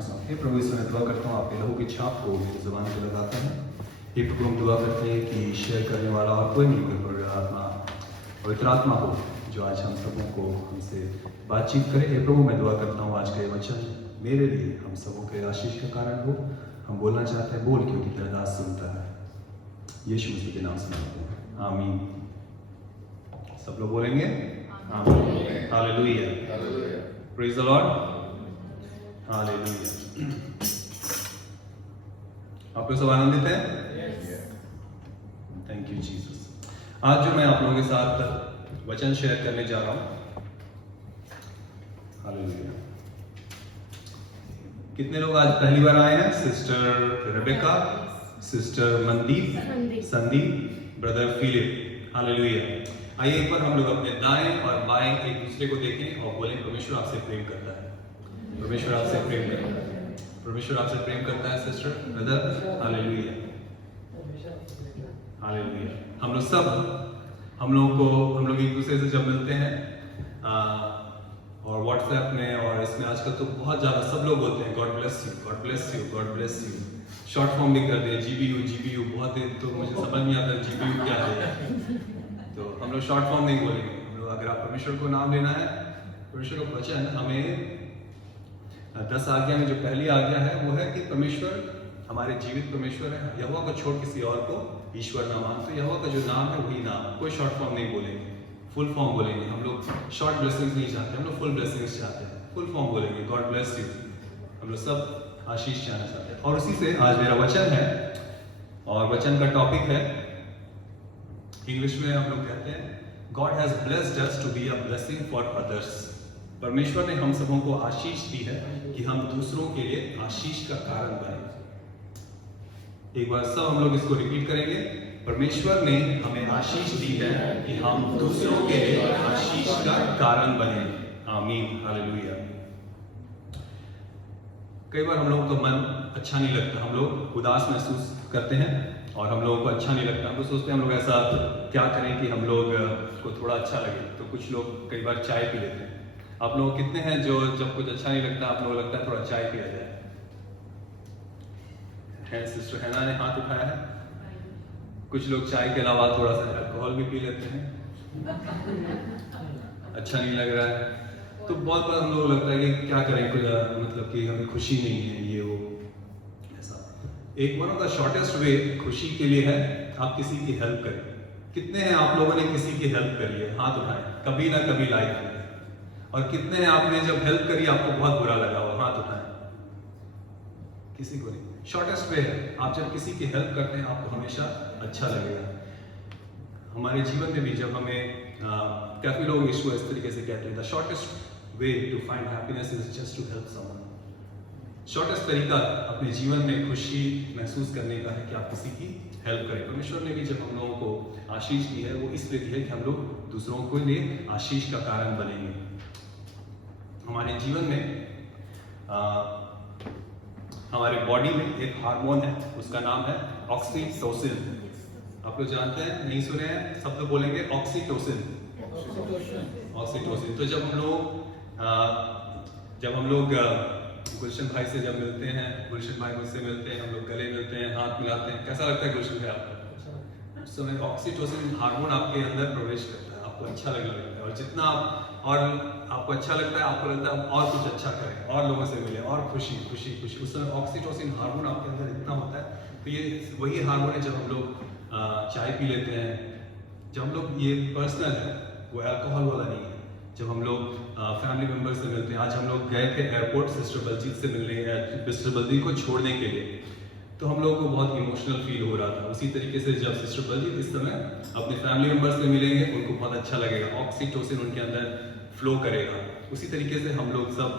प्रार्थना सुनो। हे प्रभु यीशु, मैं दुआ करता हूँ आपके लहू की छाप को मेरी ज़ुबान पे लगाते हैं। हे प्रभु, हम दुआ करते हैं कि शेयर करने वाला और कोई नहीं, कोई पवित्र आत्मा हो जो आज हम सबों को हमसे बातचीत करे। हे प्रभु, मैं दुआ करता हूँ आज का ये वचन मेरे लिए हम सबों के आशीष का कारण हो। हम बोलना चाहते हैं, बोल, क्योंकि तेरा दास सुनता है। यीशु मसीह के नाम से मांगते हैं, आमीन। सब लोग बोलेंगे आमीन। Hallelujah, praise the Lord, hallelujah. आप लोग सब आनंदित हैं? Thank you Jesus. आज जो मैं आप लोगों के साथ वचन शेयर करने जा रहा हूं, हालेलुया। कितने लोग आज पहली बार आए हैं? Sister Rebecca, sister Mandeep, Sandeep, brother Philip, hallelujah. आइए एक बार हम लोग अपने दाएं और बाएं एक दूसरे को देखें और बोलें, परमेश्वर आपसे प्रेम करता है, परमेश्वर आपसे प्रेम करता है, परमेश्वर आपसे प्रेम करता है सिस्टर, ब्रदर, हालेलुया, हालेलुया। हम लोग एक दूसरे से जब मिलते हैं और व्हाट्सएप में और इसमें आजकल तो बहुत ज़्यादा सब लोग बोलते हैं God bless you, God bless you, God bless you. Short form भी कर दिए, जीबीयू, जीबीयू। बहुत देर तो मुझे समझ नहीं आता जीबीयू क्या है, तो हम लोग शॉर्ट फॉर्म नहीं बोलेंगे। हम लोग, अगर आप परमेश्वर को नाम लेना है, परमेश्वर का वचन हमें 10 आज्ञा में जो पहली आज्ञा है वो है कि परमेश्वर हमारे जीवित परमेश्वर है। यहोवा को छोड़ किसी और को ईश्वर ना मान। तो यहोवा का जो नाम है वही नाम, कोई शॉर्ट फॉर्म नहीं बोलेंगे, फुल फॉर्म बोलेंगे। हम लोग शॉर्ट ब्लेसिंग्स नहीं चाहते, हम लोग फुल ब्लेसिंग्स चाहते हैं। फुल फॉर्म बोलेंगे, गॉड ब्लेस यू। हम लोग सब आशीष चाहना चाहते हैं। और उसी से आज मेरा वचन है, और वचन का टॉपिक है, इंग्लिश में हम लोग कहते हैं, God has blessed us to be a blessing for others. परमेश्वर ने हम सबों को आशीष दी है कि हम दूसरों के लिए आशीष का कारण बने। एक बार सब हम लोग इसको रिपीट करेंगे, परमेश्वर ने हमें आशीष दी है कि हम दूसरों के लिए आशीष का कारण बने। आमीन, हालेलुया। कई बार हम लोगों का मन अच्छा नहीं लगता, हम लोग उदास महसूस करते हैं और हम लोगों को अच्छा नहीं लगता। हम लोग सोचते हैं हम लोग ऐसा क्या करें कि हम लोग को थोड़ा अच्छा लगे। तो कुछ लोग कई बार चाय पी लेते हैं। आप लोग कितने हैं जो जब कुछ अच्छा नहीं लगता आप लोगों को लगता है थोड़ा चाय पिया जाए? सिस्टर हैना ने हाथ उठाया है। कुछ लोग चाय के अलावा थोड़ा सा अल्कोहल भी पी लेते हैं, अच्छा नहीं लग रहा है तो बहुत बार हम लोग को लगता है कि क्या करें, कुछ मतलब कि हमें खुशी नहीं है, ये वो ऐसा। एक वन ऑफ द शॉर्टेस्ट वे खुशी के लिए है आप किसी की हेल्प करें। कितने हैं आप लोगों ने किसी की हेल्प करी है? हाथ उठाएं, कभी ना कभी लाइफ में। और कितने हैं आपने जब हेल्प करी आपको बहुत बुरा लगा हो? हाथ उठाएं। किसी को नहीं। शॉर्टेस्ट वे है, आप जब किसी की हेल्प करते हैं आपको हमेशा अच्छा लगेगा। हमारे जीवन में भी जब हमें काफी लोग इसको इस तरीके से कहते हैं, the shortest way to find happiness is just to help someone. Shortest तरीका अपने जीवन में खुशी महसूस करने का है कि आप किसी की हेल्प करें। परमेश्वर ने भी जब हम लोगों को आशीष दी है वो इसलिए दी है कि हम लोग दूसरों के लिए आशीष का कारण बनेंगे। हमारे जीवन में हमारे बॉडी में एक हार्मोन है, उसका नाम है ऑक्सीटोसिन। आप लोग जानते हैं? नहीं सुने हैं? सब तो बोलेंगे ऑक्सीटोसिन, ऑक्सीटोसिन। तो जब हम लोग गुलशन भाई से जब मिलते हैं, गुलशन भाई मुझसे मिलते हैं, हम लोग गले मिलते हैं, हाथ मिलाते हैं, कैसा लगता है गुलशन भाई आपको? उस समय ऑक्सीटोसिन हार्मोन आपके अंदर प्रवेश करता है, आपको अच्छा लगने लगता है। और जितना आपको अच्छा लगता है, आपको लगता है और कुछ अच्छा करें, और लोगों से मिले, और खुशी खुशी खुशी। उस समय ऑक्सीटोसिन हार्मोन आपके अंदर इतना होता है। तो ये वही हार्मोन है जब हम लोग चाय पी लेते हैं, जब हम लोग, ये पर्सनल है, वो अल्कोहल वाला नहीं है। जब हम लोग फैमिली मेंबर से मिलते हैं, आज हम लोग गए थे एयरपोर्ट सिस्टर बलजीत से मिलने, सिस्टर बलजीत को छोड़ने के लिए, तो हम लोगों को बहुत इमोशनल फील हो रहा था। उसी तरीके से जब सिस्टर बलजीत इस समय अपने फैमिली मेंबर से मिलेंगे उनको बहुत अच्छा लगेगा, ऑक्सीटोसिन उनके अंदर फ्लो करेगा। उसी तरीके से हम लोग सब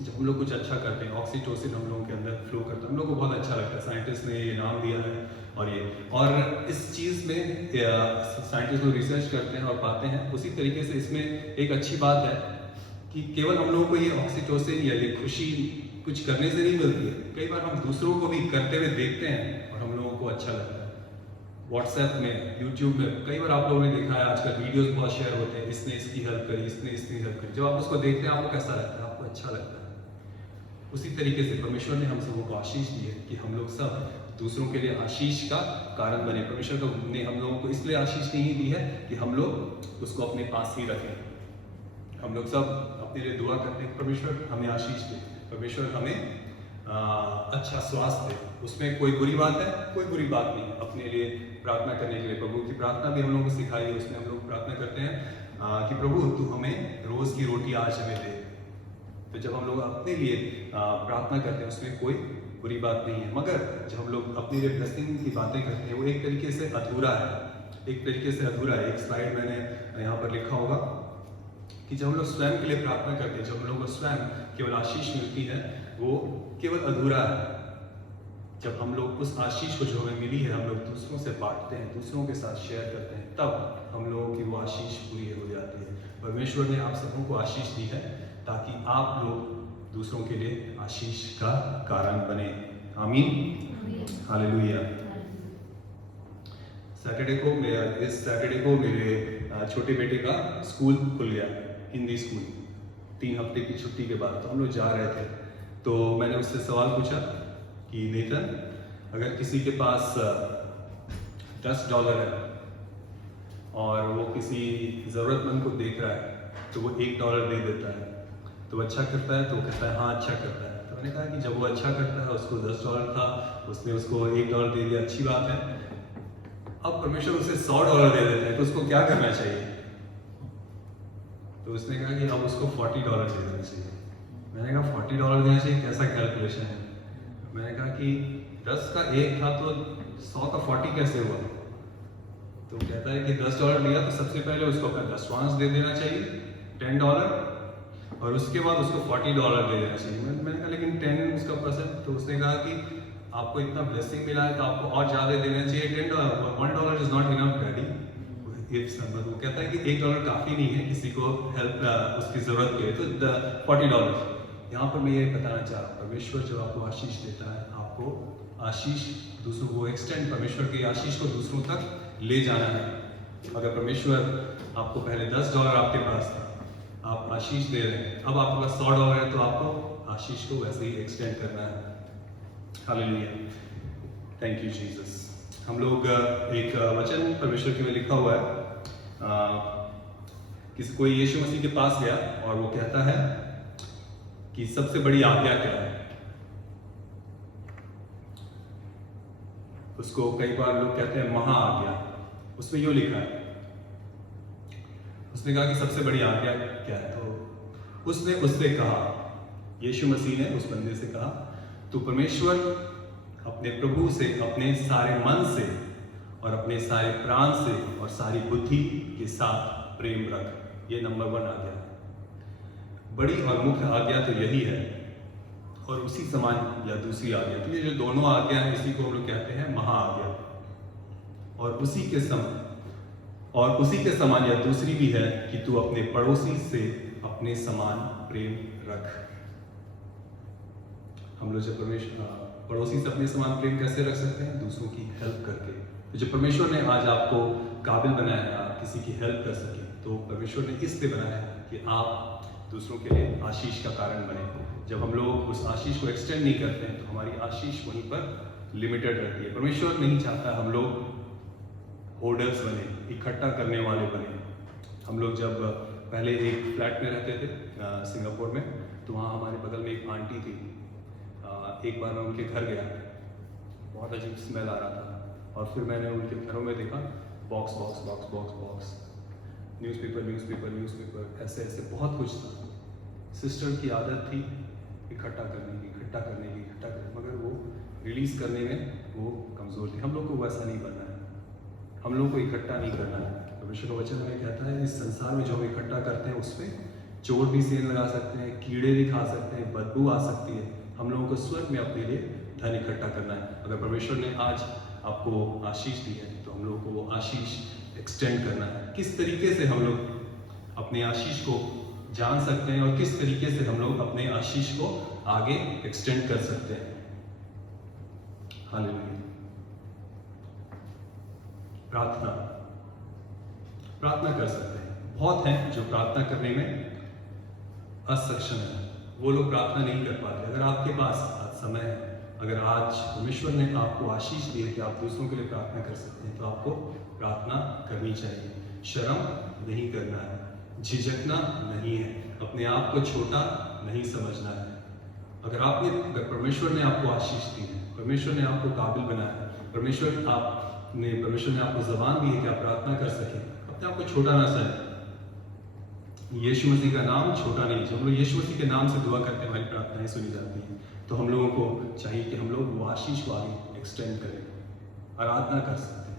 जब हम लोग कुछ अच्छा करते हैं ऑक्सीटोसिन हम लोगों के अंदर फ्लो करता है, हम लोग को बहुत अच्छा लगता है। साइंटिस्ट ने ये नाम दिया है और इस चीज़ में साइंटिस्ट लोग रिसर्च करते हैं और पाते हैं। उसी तरीके से इसमें एक अच्छी बात है कि केवल हम लोगों को ये ऑक्सीटोसिन या ये खुशी कुछ करने से नहीं मिलती है, कई बार हम दूसरों को भी करते हुए देखते हैं और हम लोगों को अच्छा लगता है। व्हाट्सएप में, यूट्यूब में कई बार आप लोगों ने देखा है आजकल वीडियोस बहुत शेयर होते हैं, इसने इसकी हेल्प करी, इसने इसकी हेल्प करी। जब आप उसको देखते हैं आपको कैसा लगता है? आपको अच्छा लगता है। उसी तरीके से परमेश्वर ने हम सबों को आशीष दी है कि हम लोग सब दूसरों के लिए आशीष का कारण बने। परमेश्वर ने हम लोगों को इसलिए आशीष नहीं दी है कि हम लोग उसको अपने पास ही रखें। हम लोग सब अपने लिए दुआ करते हैं, परमेश्वर हमें आशीष दे, परमेश्वर हमें अच्छा स्वास्थ्य दे। उसमें कोई बुरी बात है? कोई बुरी बात नहीं। अपने लिए प्रार्थना करने के लिए प्रभु की प्रार्थना भी हम लोगों को सिखाई है। उसमें हम लोग प्रार्थना करते हैं कि प्रभु तू हमें रोज की रोटी आज हमें दे। तो जब हम लोग अपने लिए प्रार्थना करते हैं उसमें कोई बुरी बात नहीं है। मगर जब हम लोग अपने लिए ब्लेसिंग की बातें करते हैं वो एक तरीके से अधूरा है, एक तरीके से अधूरा है। एक स्लाइड मैंने यहाँ पर लिखा होगा कि जब हम लोग स्वयं के लिए प्रार्थना करते हैं, जब हम लोग को स्वयं केवल आशीष मिलती है वो केवल अधूरा है। जब हम लोग उस आशीष को जो हमें मिली है हम लोग दूसरों से बांटते हैं, दूसरों के साथ शेयर करते हैं, तब हम लोगों की वो आशीष पूरी हो जाती है। परमेश्वर ने आप सबों को आशीष दी है ताकि आप लोग दूसरों के लिए आशीष का कारण बने। आमीन, हालेलुया। इस सैटरडे को मेरे छोटे बेटे का स्कूल खुल गया, हिंदी स्कूल, 3 हफ्ते की छुट्टी के बाद। तो हम लोग जा रहे थे, तो मैंने उससे सवाल पूछा कि नेतन, अगर किसी के पास $10 है और वो किसी ज़रूरतमंद को देख रहा है तो वो $1 दे देता है, तो अच्छा करता है? तो वो कहता है हाँ अच्छा करता है। तो मैंने कहा कि जब वो अच्छा करता है, उसको $10 था, उसने उसको $1 दे दिया, अच्छी बात है। अब परमेश्वर उसे $100 दे देता है तो उसको क्या करना चाहिए? तो उसने कहा कि अब उसको $40 दे देना चाहिए। मैंने कहा $40 देना चाहिए, कैसा कैलकुलेशन है? मैंने कहा कि 10 का 1 था तो 100 का 40 कैसे हुआ? तो कहता है कि $10 दिया तो सबसे पहले उसको अपना रेस्पॉन्स दे देना चाहिए $10 और उसके बाद उसको $40 दे देना चाहिए। मैंने कहा लेकिन 10 उसका परसेंट। तो उसने कहा कि आपको इतना ब्लेसिंग मिला है तो आपको और ज़्यादा देना चाहिए। $10, $1 इज नॉट इनफ डैडी। वो कहता है कि $1 काफ़ी नहीं है किसी को हेल्प उसकी ज़रूरत के लिए, तो $40। यहाँ पर मैं ये बताना चाह रहा हूँ, परमेश्वर जब आपको आशीष देता है, आपको आशीष दूसरों को एक्सटेंड, परमेश्वर की आशीष को दूसरों तक ले जाना है। अगर परमेश्वर आपको पहले $10 आपके पास था, आप आशीष दे रहे हैं, अब आपके पास $100 है, तो आपको आशीष को वैसे ही एक्सटेंड करना है। Hallelujah, thank you Jesus. हम लोग एक वचन परमेश्वर के में लिखा हुआ है, किसी कोई यीशु मसीह के पास गया और वो कहता है कि सबसे बड़ी आज्ञा क्या है। उसको कई बार लोग कहते हैं महा आज्ञा, उसमें यूं लिखा है। उसने कहा कि सबसे बड़ी आज्ञा क्या है? तो उसने उससे कहा, यीशु मसीह ने उस बंदे से कहा, तू परमेश्वर अपने प्रभु से अपने सारे मन से और अपने सारे प्राण से और सारी बुद्धि के साथ प्रेम रख। ये नंबर 1 आज्ञा है। बड़ी और मुख्य आज्ञा तो यही है, और उसी समान या दूसरी आज्ञा, तो ये जो दोनों आज्ञा हैं इसी को हम लोग कहते हैं महाआज्ञा। और उसी के समान या दूसरी भी है कि तू अपने पड़ोसी से अपने समान प्रेम रख। हम लोग जब पड़ोसी से अपने समान प्रेम कैसे रख सकते हैं? दूसरों की हेल्प करके। तो जब परमेश्वर ने आज आपको काबिल बनाया है आप किसी की हेल्प कर सके, तो परमेश्वर ने इसलिए बनाया है कि आप दूसरों के लिए आशीष का कारण बने। जब हम लोग उस आशीष को एक्सटेंड नहीं करते हैं तो हमारी आशीष वहीं पर लिमिटेड रहती है। परमेश्वर नहीं चाहता हम लोग होर्डर्स बने, इकट्ठा करने वाले बने। हम लोग जब पहले एक फ्लैट में रहते थे सिंगापुर में, तो वहाँ हमारे बगल में एक आंटी थी। एक बार मैं उनके घर गया, बहुत अजीब स्मेल आ रहा था, और फिर मैंने उनके घरों में देखा box box box box box, newspaper, ऐसे बहुत कुछ था। सिस्टर की आदत थी इकट्ठा करने की, मगर वो रिलीज करने में वो कमज़ोर थी। हम लोग को वैसा नहीं बनना है, हम लोग को इकट्ठा नहीं करना है। परमेश्वर का वचन हमें कहता है इस संसार में जो हम इकट्ठा करते हैं उसमें चोर भी सेंध लगा सकते हैं, कीड़े भी खा सकते हैं, बदबू आ सकती है। हम लोगों को स्वर्ग में अपने लिए धन इकट्ठा करना है। अगर परमेश्वर ने आज आपको आशीष दी है तो हम लोगों को वो आशीष एक्सटेंड करना है। किस तरीके से हम लोग अपने आशीष को जान सकते हैं और किस तरीके से हम लोग अपने आशीष को आगे एक्सटेंड कर सकते हैं? हालेलुया। प्रार्थना कर सकते हैं। बहुत हैं जो प्रार्थना करने में असक्षम है, वो लोग प्रार्थना नहीं कर पाते। अगर आपके पास आज समय है, अगर आज परमेश्वर ने आपको आशीष दी है कि आप दूसरों के लिए प्रार्थना कर सकते हैं, तो आपको प्रार्थना करनी चाहिए। शर्म नहीं करना है, झिझकना नहीं है, अपने आप को छोटा नहीं समझना है। अगर परमेश्वर ने आपको आशीष दी है, परमेश्वर ने आपको काबिल बनाया है, परमेश्वर ने आपको ज़बान दी है कि आप प्रार्थना कर सकें, अपने आप को छोटा ना समझें। यीशु मसीह का नाम छोटा नहीं। जब हम लोग यीशु मसीह के नाम से दुआ करते हैं, हमारी प्रार्थनाएं सुनी जाती हैं। तो हम लोगों को चाहिए कि हम लोग वो आशीष को आगे एक्सटेंड करें, आराधना कर सकते हैं।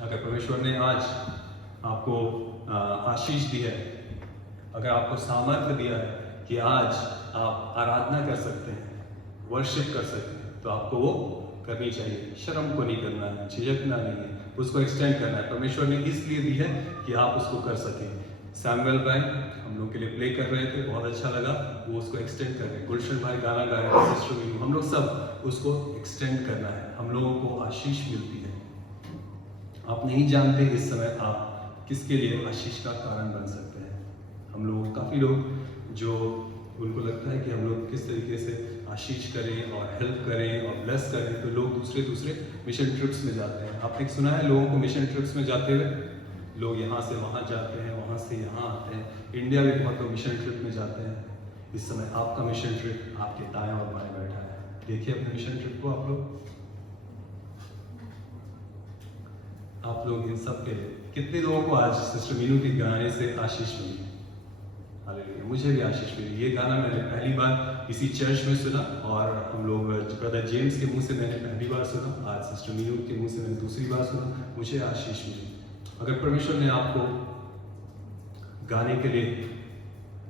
अगर परमेश्वर ने आज आपको आशीष दी है, अगर आपको सामर्थ्य दिया है कि आज आप आराधना कर सकते हैं, वर्शिप कर सकते हैं, तो आपको वो करनी चाहिए। शर्म को नहीं करना है, झिझकना नहीं है, उसको एक्सटेंड करना है। परमेश्वर ने इसलिए दी है कि आप उसको कर सकें। सैमुअल भाई हम लोग के लिए प्ले कर रहे थे, बहुत अच्छा लगा, वो उसको एक्सटेंड कर रहे हैं। गुलशन भाई गाना गा रहे हैं, सिस्टर मीनू, हम लोग सब उसको एक्सटेंड करना है। हम लोगों को आशीष मिलती है। आप नहीं जानते इस समय आप किसके लिए आशीष का कारण बन सकते हैं। हम लोग काफ़ी लोग जो उनको लगता है कि हम लोग किस तरीके से आशीष करें और हेल्प करें और ब्लेस करें, तो लोग दूसरे मिशन ट्रिप्स में जाते हैं। आपने सुना है लोगों को मिशन ट्रिप्स में जाते हुए, लोग यहाँ से वहाँ जाते हैं, वहाँ से यहाँ आते हैं। इंडिया में बहुत लोग मिशन ट्रिप में जाते हैं। इस समय आपका मिशन ट्रिप आपके दाएं और बाएं बैठा है। देखिए अपने मिशन ट्रिप को आप लोग इन सब के लिए। कितने लोगों को आज सिस्टर मीनू के गाने से आशीष मिली? हालेलुया, मुझे भी आशीष मिली। ये गाना मैंने पहली बार इसी चर्च में सुना, और हम लोग ब्रदर जेम्स के मुंह से मैंने पहली बार सुना, आज सिस्टर मीनू के मुंह से मैंने दूसरी बार सुना, मुझे आशीष मिली। अगर परमेश्वर ने आपको गाने के लिए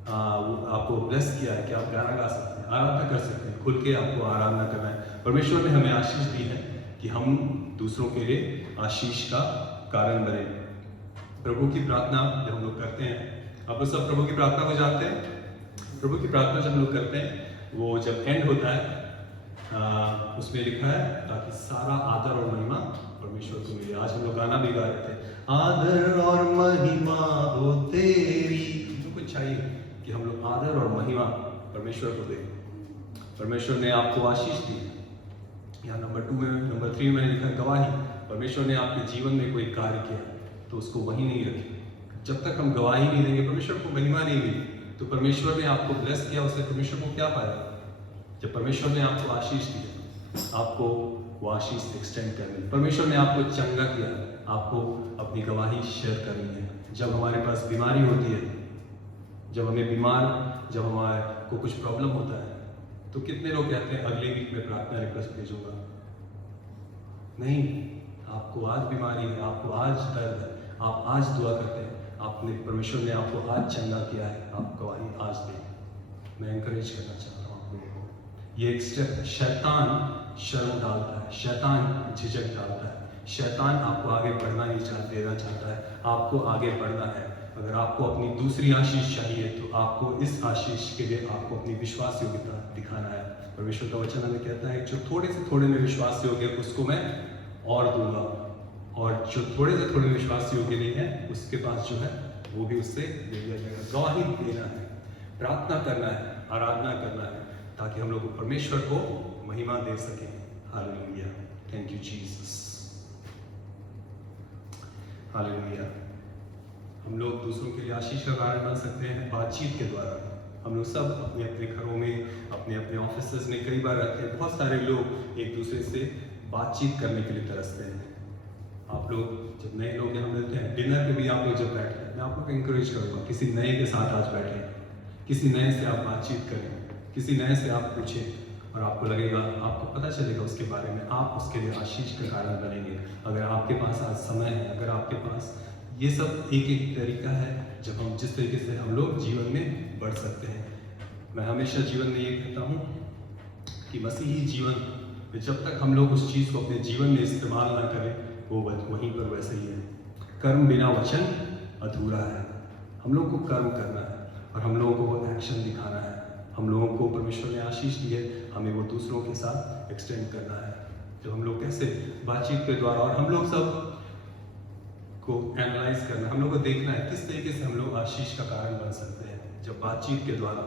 आपको ब्लेस किया है कि आप गाना गा सकते हैं, आराधना कर सकते हैं, खुल के आपको आराधना करना है। परमेश्वर ने हमें आशीष दी है कि हम दूसरों के लिए आशीष का कारण बने। प्रभु की प्रार्थना जब हम लोग करते हैं, आप लोग सब प्रभु की प्रार्थना को जानते हैं। प्रभु की प्रार्थना जब हम लोग करते हैं, वो जब एंड होता है उसमें लिखा है ताकि सारा आदर और महिमा परमेश्वर को मिले। आज हम लोग गाना भी गा रहे थे, आदर और महिमा हो तेरी। जो कुछ चाहिए कि हम लोग आदर और महिमा परमेश्वर को दें। परमेश्वर ने आपको आशीष दी। यहाँ नंबर 3 में लिखा गवाही। परमेश्वर ने आपके जीवन में कोई कार्य किया तो उसको वहीं नहीं रखें। जब तक हम गवाही नहीं देंगे, परमेश्वर को महिमा नहीं मिली, तो परमेश्वर ने आपको ब्लेस किया, उससे परमेश्वर को क्या पाया? जब परमेश्वर ने आपको आशीष दी, आपको वो आशीष एक्सटेंड करनी है। परमेश्वर ने आपको चंगा किया, आपको अपनी गवाही शेयर करनी है। जब हमारे पास बीमारी होती है, जब हमारे को कुछ प्रॉब्लम होता है, तो कितने लोग कहते हैं अगले वीक में प्रार्थना रिक्वेस्ट भेजूंगा? नहीं, आपको आज बीमारी है, आपको आज दर्द है, आप आज दुआ करते हैं, परमेश्वर ने आपको आज चंगा किया है, आप गवाही आज दें। मैं एनकरेज करना चाहता हूँ आप लोगों को। ये एक स्टेप। शैतान शर्म डालता है, शैतान झिझक डालता है, शैतान आपको आगे बढ़ना नहीं देना चाहता है। आपको आगे बढ़ना है। अगर आपको अपनी दूसरी आशीष चाहिए, तो आपको इस आशीष के लिए आपको अपनी विश्वास योग्यता दिखाना है। परमेश्वर का वचन हमें कहता है, जो थोड़े से थोड़े में विश्वास योग्य है उसको मैं और दूंगा, और जो थोड़े से थोड़े विश्वास योग्य नहीं है उसके पास जो है वो भी उससे ले लिया जाएगा। गवाही देना है, प्रार्थना करना है, आराधना करना है, ताकि हम लोग परमेश्वर को महिमा दे सकें। Hallelujah, thank you Jesus, hallelujah. हम लोग दूसरों के लिए आशीष का कारण बन सकते हैं बातचीत के द्वारा। हम लोग सब अपने अपने घरों में, अपने अपने ऑफिस में कई बार रहते हैं, बहुत सारे लोग एक दूसरे से बातचीत करने के लिए तरसते हैं। आप लोग जब नए लोग यहाँ मिलते हैं, डिनर पे भी आप लोग जब बैठते हैं, मैं आप लोग को इंकरेज करूँगा, किसी नए के साथ आज बैठें, किसी नए से आप बातचीत करें, किसी नए से आप पूछें, और आपको लगेगा, आपको पता चलेगा उसके बारे में, आप उसके लिए आशीष का कारण बनेंगे। अगर आपके पास आज समय है, अगर आपके पास ये सब एक एक तरीका है जब हम जिस तरीके से हम लोग जीवन में बढ़ सकते हैं। मैं हमेशा जीवन में ये कहता हूँ कि मसीही जीवन में जब तक हम लोग उस चीज़ को अपने जीवन में इस्तेमाल ना करें, वो वहीं पर वैसे ही है। कर्म बिना वचन अधूरा है। हम लोग को कर्म करना है और हम लोगों को वो एक्शन दिखाना है। हम लोगों को परमेश्वर ने आशीष दी है, हमें वो दूसरों के साथ एक्सटेंड करना है। जब हम लोग कैसे बातचीत के द्वारा, और हम लोग सब को एनालाइज करना, हम लोग को देखना है किस तरीके से हम लोग आशीष का कारण बन सकते हैं। जब बातचीत के द्वारा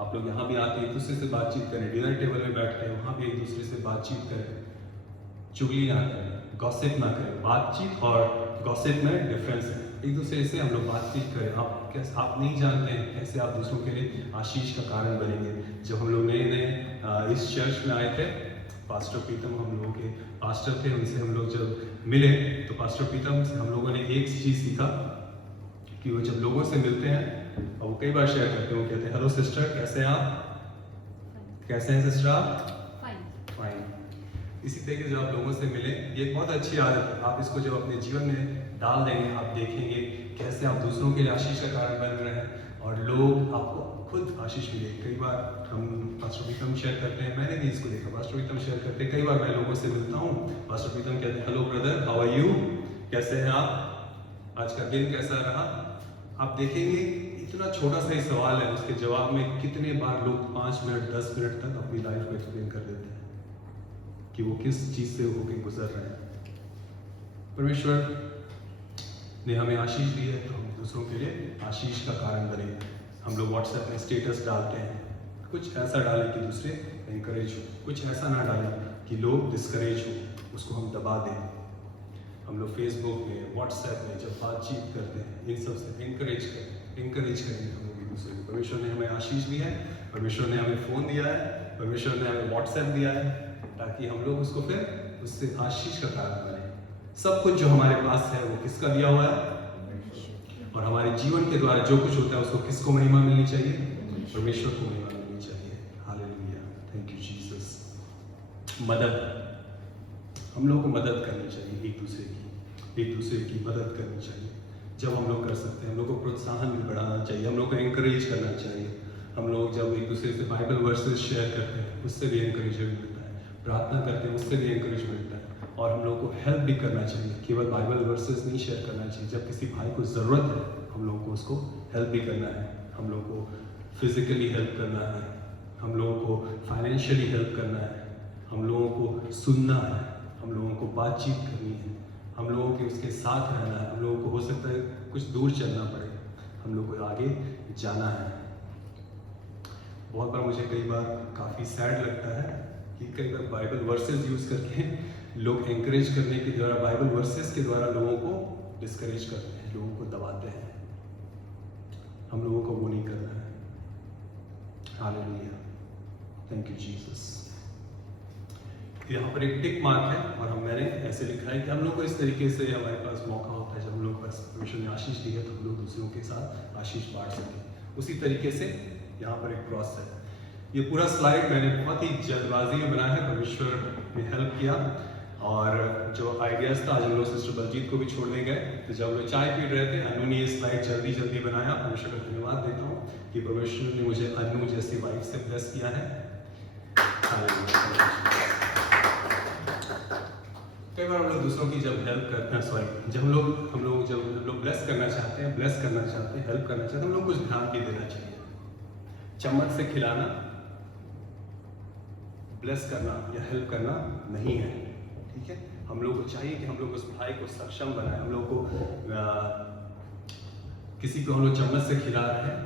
आप लोग यहाँ भी आके एक दूसरे से बातचीत करें, डिनर टेबल में बैठते हैं वहाँ भी एक दूसरे से बातचीत करें, चुगली ना करें, गॉसिप ना करें। बातचीत और गॉसिप में डिफरेंस है। एक दूसरे से हम लोग बातचीत करें। आप नहीं जानते हैं कैसे आप दूसरों के लिए आशीष का कारण बनेंगे। जब हम लोग नए नए इस चर्च में आए थे, पास्टर प्रीतम हम लोगों के पास्टर थे, उनसे हम लोग जब मिले तो पास्टर प्रीतम से हम लोगों ने एक चीज़ सीखा कि वो जब लोगों से मिलते हैं और वो कई बार शेयर करते हैं, वो कहते हैं हेलो सिस्टर, कैसे हैं आप, कैसे हैं सिस्टर आप, फाइन। इसी तरीके से जब आप लोगों से मिले, ये एक बहुत अच्छी आदत है। आप इसको जब अपने जीवन में डाल देंगे, आप देखेंगे कैसे आप दूसरों के लिए आशीष का कारण बन रहे हैं और लोग आपको खुद आशीष मिलेगी। कई बार हम पास्टर प्रीतम शेयर करते हैं, मैंने भी इसको देखा, पास्टर प्रीतम शेयर करते हैं। कई बार मैं लोगों से मिलता हूँ, पास्टर प्रीतम कहते हैं hello brother, how are you, कैसे हैं आप, आज का दिन कैसा रहा। आप देखेंगे इतना छोटा सा ही सवाल है, उसके जवाब में कितने बार लोग 5 मिनट 10 मिनट तक अपनी लाइफ को एक्सप्लेन कर देते हैं कि वो किस चीज से होकर गुजर रहे हैं। परमेश्वर ने हमें आशीष दी है तो हम दूसरों के लिए आशीष का कारण बने। हम लोग व्हाट्सएप में स्टेटस डालते हैं, कुछ ऐसा डालें कि दूसरे एनकरेज हो, कुछ ऐसा ना डालें कि लोग डिस्करेज हो, उसको हम दबा दें। हम लोग फेसबुक में, व्हाट्सएप में जब बातचीत करते हैं, इन सब से एनकरेज करेंगे हम लोग एक दूसरे को। परमेश्वर ने हमें आशीष दी है, परमेश्वर ने हमें फ़ोन दिया है, परमेश्वर ने हमें व्हाट्सएप दिया है, ताकि हम लोग उसको फिर उससे आशीष का कारण बने। सब कुछ जो हमारे पास है वो किसका दिया हुआ है, और हमारे जीवन के द्वारा जो कुछ होता है उसको किसको महिमा मिलनी चाहिए, परमेश्वर को महिमा मिलनी चाहिए। Hallelujah, thank you Jesus. मदद, हम लोगों को मदद करनी चाहिए, एक दूसरे की मदद करनी चाहिए। जब हम लोग कर सकते हैं, हम लोग को प्रोत्साहन भी बढ़ाना चाहिए, हम लोग को एनकरेज करना चाहिए। हम लोग जब एक दूसरे से बाइबल वर्सेस शेयर करते हैं, उससे भी एनकरेजमेंट मिलता है, प्रार्थना करते हैं, उससे भी एनकरेज मिलता है। और हम लोग को हेल्प भी करना चाहिए, केवल बाइबल वर्सेस नहीं शेयर करना चाहिए। जब किसी भाई को ज़रूरत है, हम लोगों को उसको हेल्प भी करना है, हम लोग को फिजिकली हेल्प करना है, हम लोगों को फाइनेंशियली हेल्प करना है, हम लोगों को सुनना है, हम लोगों को बातचीत करनी है, हम लोगों के उसके साथ रहना है। हम लोगों को हो सकता है कुछ दूर चलना पड़े, हम लोग को आगे जाना है। बहुत बार मुझे कई बार काफ़ी सैड लगता है कि कई बार बाइबल वर्सेस यूज़ करके लोग एंकरेज करने के द्वारा, बाइबल वर्सेस के द्वारा लोगों को डिस्करेज करते हैं, लोगों को दबाते हैं। हम लोगों को वो नहीं करना है। Hallelujah, thank you Jesus. यहाँ पर एक टिक मार्क है और मैंने ऐसे लिखा है कि हम लोग को इस तरीके से हमारे पास मौका होता है, जब हम लोग पास परमेश्वर ने आशीष दी है तो हम लोग दूसरों के साथ आशीष बांट सकें। उसी तरीके से यहाँ पर एक क्रॉस है। ये पूरा स्लाइड मैंने बहुत ही जल्दबाजी में बनाया है, परमेश्वर ने हेल्प किया। और जो आइडियाज़ था, आज हम लोग सिस्टर बलजीत को भी छोड़ने गए, तो जब लोग चाय पी रहे थे, अनु ने ये स्लाइड जल्दी बनाया। परमेश्वर का धन्यवाद देता हूँ कि परमेश्वर ने मुझे अनु जैसी वाइफ से ब्लेस किया है। कई बार हम लोग दूसरों की जब हेल्प करते हैं, जब हम लोग ब्लेस करना चाहते हैं, हेल्प करना चाहते हैं, हम लोग कुछ ध्यान भी देना चाहिए। चम्मच से खिलाना, ब्लेस करना या हेल्प करना नहीं है, ठीक है। हम लोग को चाहिए कि हम लोग उस भाई को सक्षम बनाए। हम लोग को किसी को हम लोग चम्मच से खिला रहे हैं,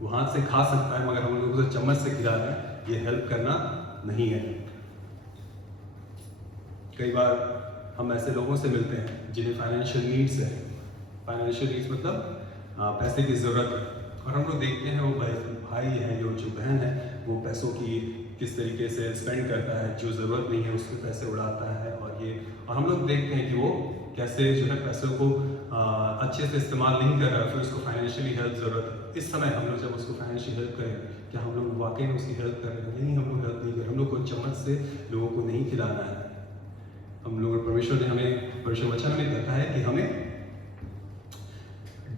वो हाथ से खा सकता है, मगर हम लोग उसे चम्मच से खिला रहे हैं, ये हेल्प करना नहीं है। कई बार हम ऐसे लोगों से मिलते हैं जिन्हें फाइनेंशियल नीड्स है। फाइनेंशियल नीड्स मतलब पैसे की ज़रूरत है, और हम लोग देखते हैं वो भाई है, जो बहन है, वो पैसों की किस तरीके से स्पेंड करता है, जो ज़रूरत नहीं है उसके पैसे उड़ाता है। और हम लोग देखते हैं कि वो कैसे जो है पैसों को अच्छे से इस्तेमाल नहीं कर रहा है, फिर उसको फाइनेंशियली हेल्प ज़रूरत है। इस समय हम लोग जब उसको फाइनेंशियल हेल्प करें, क्या हम लोग वाकई में उसकी हेल्प कर रहे हैं? नहीं, हम लोग हेल्प नहीं कर रहे। हम लोग को चम्मच से लोगों को नहीं खिलाना है। हम लोग, परमेश्वर ने हमें, परमेश्वर वचन में कहता है कि हमें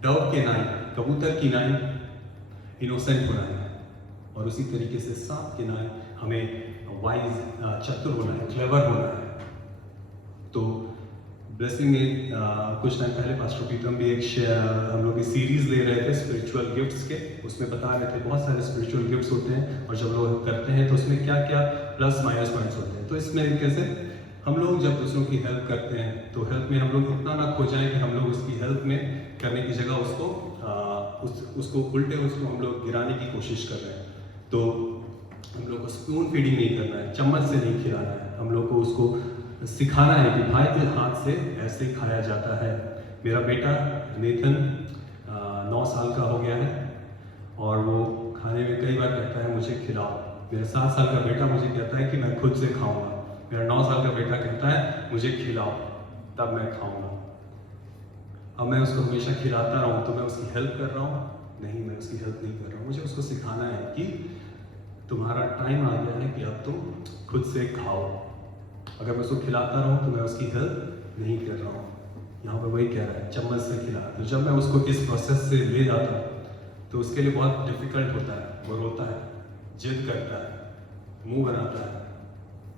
डव के नाई, कबूतर की नाई इनोसेंट होना है, और उसी तरीके से सांप के नाई हमें वाइज, चतुर होना है, क्लेवर होना है। तो ब्लेसिंग में कुछ टाइम पहले पास्टर प्रीतम भी एक हम लोग की सीरीज ले रहे थे स्पिरिचुअल गिफ्ट्स के, उसमें बता रहे थे बहुत सारे स्पिरिचुअल गिफ्ट्स होते हैं, और जब लोग करते हैं तो उसमें क्या क्या प्लस माइनस पॉइंट्स होते हैं। तो इसमें कैसे हम लोग जब दूसरों की हेल्प करते हैं तो हेल्प में हम लोग इतना ना खो जाएं कि हम लोग उसकी हेल्प में करने की जगह उसको उल्टे हम लोग गिराने की कोशिश कर रहे हैं। तो हम लोग को स्पून फीडिंग नहीं करना है, चम्मच से नहीं खिलाना है, हम लोग को उसको सिखाना है कि भाई के हाथ से ऐसे खाया जाता है। मेरा बेटा नेथन 9 साल का हो गया है और वो खाने में कई बार कहता है मुझे खिलाओ। मेरा 7 साल का बेटा मुझे कहता है कि मैं खुद से खाऊंगा। मेरा 9 साल का बेटा कहता है मुझे खिलाओ तब मैं खाऊंगा। अब मैं उसको हमेशा खिलाता रहूं तो मैं उसकी हेल्प कर रहा हूँ? नहीं, मैं उसकी हेल्प नहीं कर रहा हूँ। मुझे उसको सिखाना है कि तुम्हारा टाइम आ गया है कि अब तुम खुद से खाओ। अगर मैं उसको खिलाता रहूं तो मैं उसकी हेल्प नहीं कर रहा हूँ। यहाँ पर वही कह रहा है चम्मच से खिला। तो जब मैं उसको इस प्रोसेस से ले जाता हूँ तो उसके लिए बहुत डिफिकल्ट होता है, वो रोता है, जिद करता है, मुंह बनाता है,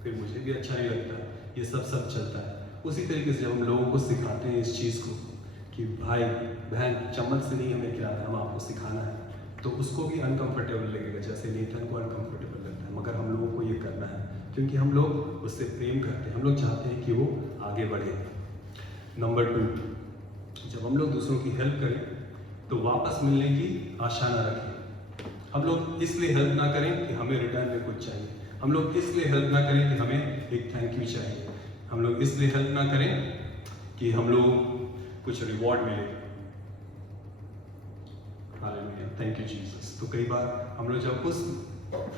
फिर मुझे भी अच्छा नहीं लगता। ये सब चलता है। उसी तरीके से जब हम लोगों को सिखाते हैं इस चीज़ को कि भाई बहन चम्मच से नहीं हमें खिलाना है, हम आपको सिखाना है, तो उसको भी अनकंफर्टेबल लगेगा, जैसे नेथन को अनकंफर्टेबल लगता है। मगर हम लोगों को ये करना है क्योंकि हम लोग उससे प्रेम करते हैं, हम लोग चाहते हैं कि वो आगे बढ़े। नंबर 2, जब हम लोग दूसरों की हेल्प करें तो वापस मिलने की आशा ना रखें। हम लोग इसलिए हेल्प ना करें कि हमें रिटर्न में कुछ चाहिए, हम लोग इसलिए हेल्प ना करें कि हमें एक थैंक यू चाहिए, हम लोग इसलिए हेल्प ना करें कि हम लोग कुछ रिवॉर्ड मिले। Hallelujah, thank you Jesus. तो कई बार हम लोग जब उस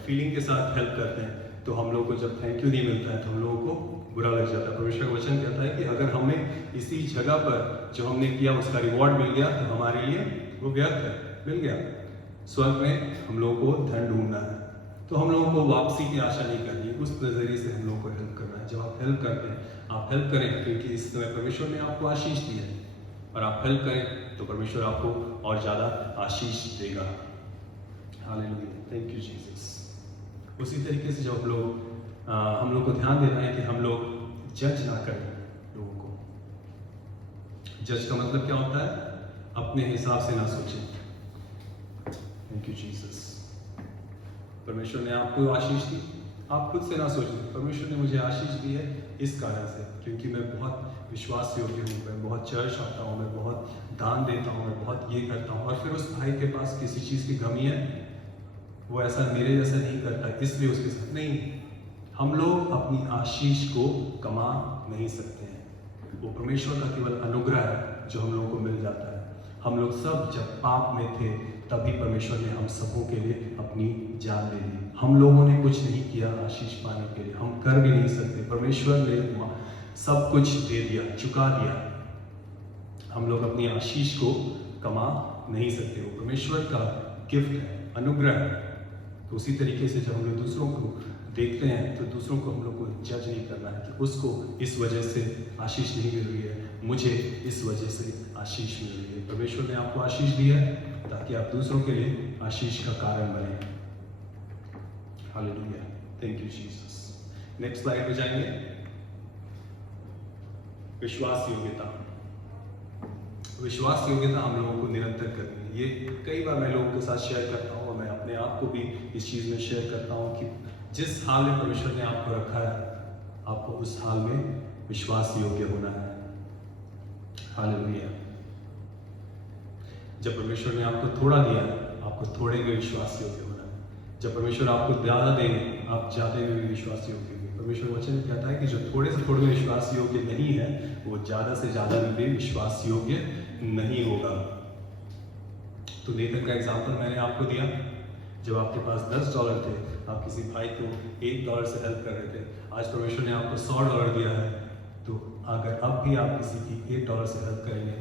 फीलिंग के साथ हेल्प करते हैं तो हम लोग को जब थैंक यू नहीं मिलता है तो हम लोगों को बुरा लग जाता है। परमेश्वर का वचन कहता है कि अगर हमें इसी जगह पर जो हमने किया उसका रिवॉर्ड मिल गया तो हमारे लिए वो व्यर्थ है, मिल गया। स्वर्ग में हम लोगों को धन ढूंढना है, तो हम लोगों को वापसी की आशा नहीं करनी, उस नजरिए से हम लोगों को हेल्प करना है। जब आप हेल्प करते हैं, आप हेल्प करें क्योंकि इस समय परमेश्वर ने आपको आशीष दी है, और आप हेल्प करें तो परमेश्वर आपको और ज़्यादा आशीष देगा। Hallelujah, thank you Jesus. उसी तरीके से जब हम लोग को ध्यान देना है कि हम लोग जज ना करें लोगों को। जज का मतलब क्या होता है? अपने हिसाब से ना सोचें। Thank you Jesus. परमेश्वर ने आपको आशीष दी, आप खुद से ना सोचें परमेश्वर ने मुझे आशीष दी है इस कारण से क्योंकि मैं बहुत विश्वास योग्य हूँ, मैं बहुत चर्च आता हूँ, मैं बहुत दान देता हूँ, मैं बहुत ये करता हूँ, और फिर उस भाई के पास किसी चीज़ की कमी है, वो ऐसा मेरे जैसा नहीं करता इसलिए उसके साथ नहीं। हम लोग अपनी आशीष को कमा नहीं सकते हैं, वो परमेश्वर का केवल अनुग्रह है जो हम लोगों को मिल जाता है। हम लोग सब जब पाप में थे तभी परमेश्वर ने हम सबों के लिए अपनी जान दे दी। हम लोगों ने कुछ नहीं किया आशीष पाने के लिए, हम कर भी नहीं सकते, परमेश्वर ने सब कुछ दे दिया, चुका दिया। हम लोग अपनी आशीष को कमा नहीं सकते, वो परमेश्वर का गिफ्ट है, अनुग्रह है। तो उसी तरीके से जब हम लोग दूसरों को देखते हैं तो दूसरों को हम लोग को जज नहीं करना है कि उसको इस वजह से आशीष नहीं मिल रही है, मुझे इस वजह से आशीष मिल रही है। परमेश्वर ने आपको आशीष दी है ताकि आप दूसरों के लिए आशीष का कारण बने। Hallelujah, thank you Jesus. Next slide पे जाएंगे। विश्वास योग्यता। विश्वास योग्यता हम लोगों को निरंतर करनी है। ये कई बार मैं लोगों के साथ शेयर करता हूँ और मैं अपने आप को भी इस चीज़ में शेयर करता हूँ कि जिस हाल में परमेश्वर ने आपको रखा है आपको उस हाल में विश्वास योग्य होना है। हालेलुया। जब परमेश्वर ने आपको थोड़ा दिया आपको थोड़े में विश्वास योग्य होना है। जब परमेश्वर आपको ज़्यादा देंगे आप ज़्यादा में भी विश्वास योग्य होंगे। परमेश्वर वचन कहता है कि जो थोड़े से थोड़े में विश्वास योग्य नहीं है वो ज़्यादा से ज़्यादा में भी विश्वास योग्य नहीं होगा। तो नेथन का एग्जाम्पल मैंने आपको दिया। जब आपके पास $10 थे, आप किसी भाई को $1 से हेल्प कर रहे थे, आज परमेश्वर ने आपको $100 दिया है, तो अगर अब भी आप किसी की $1 से हेल्प करेंगे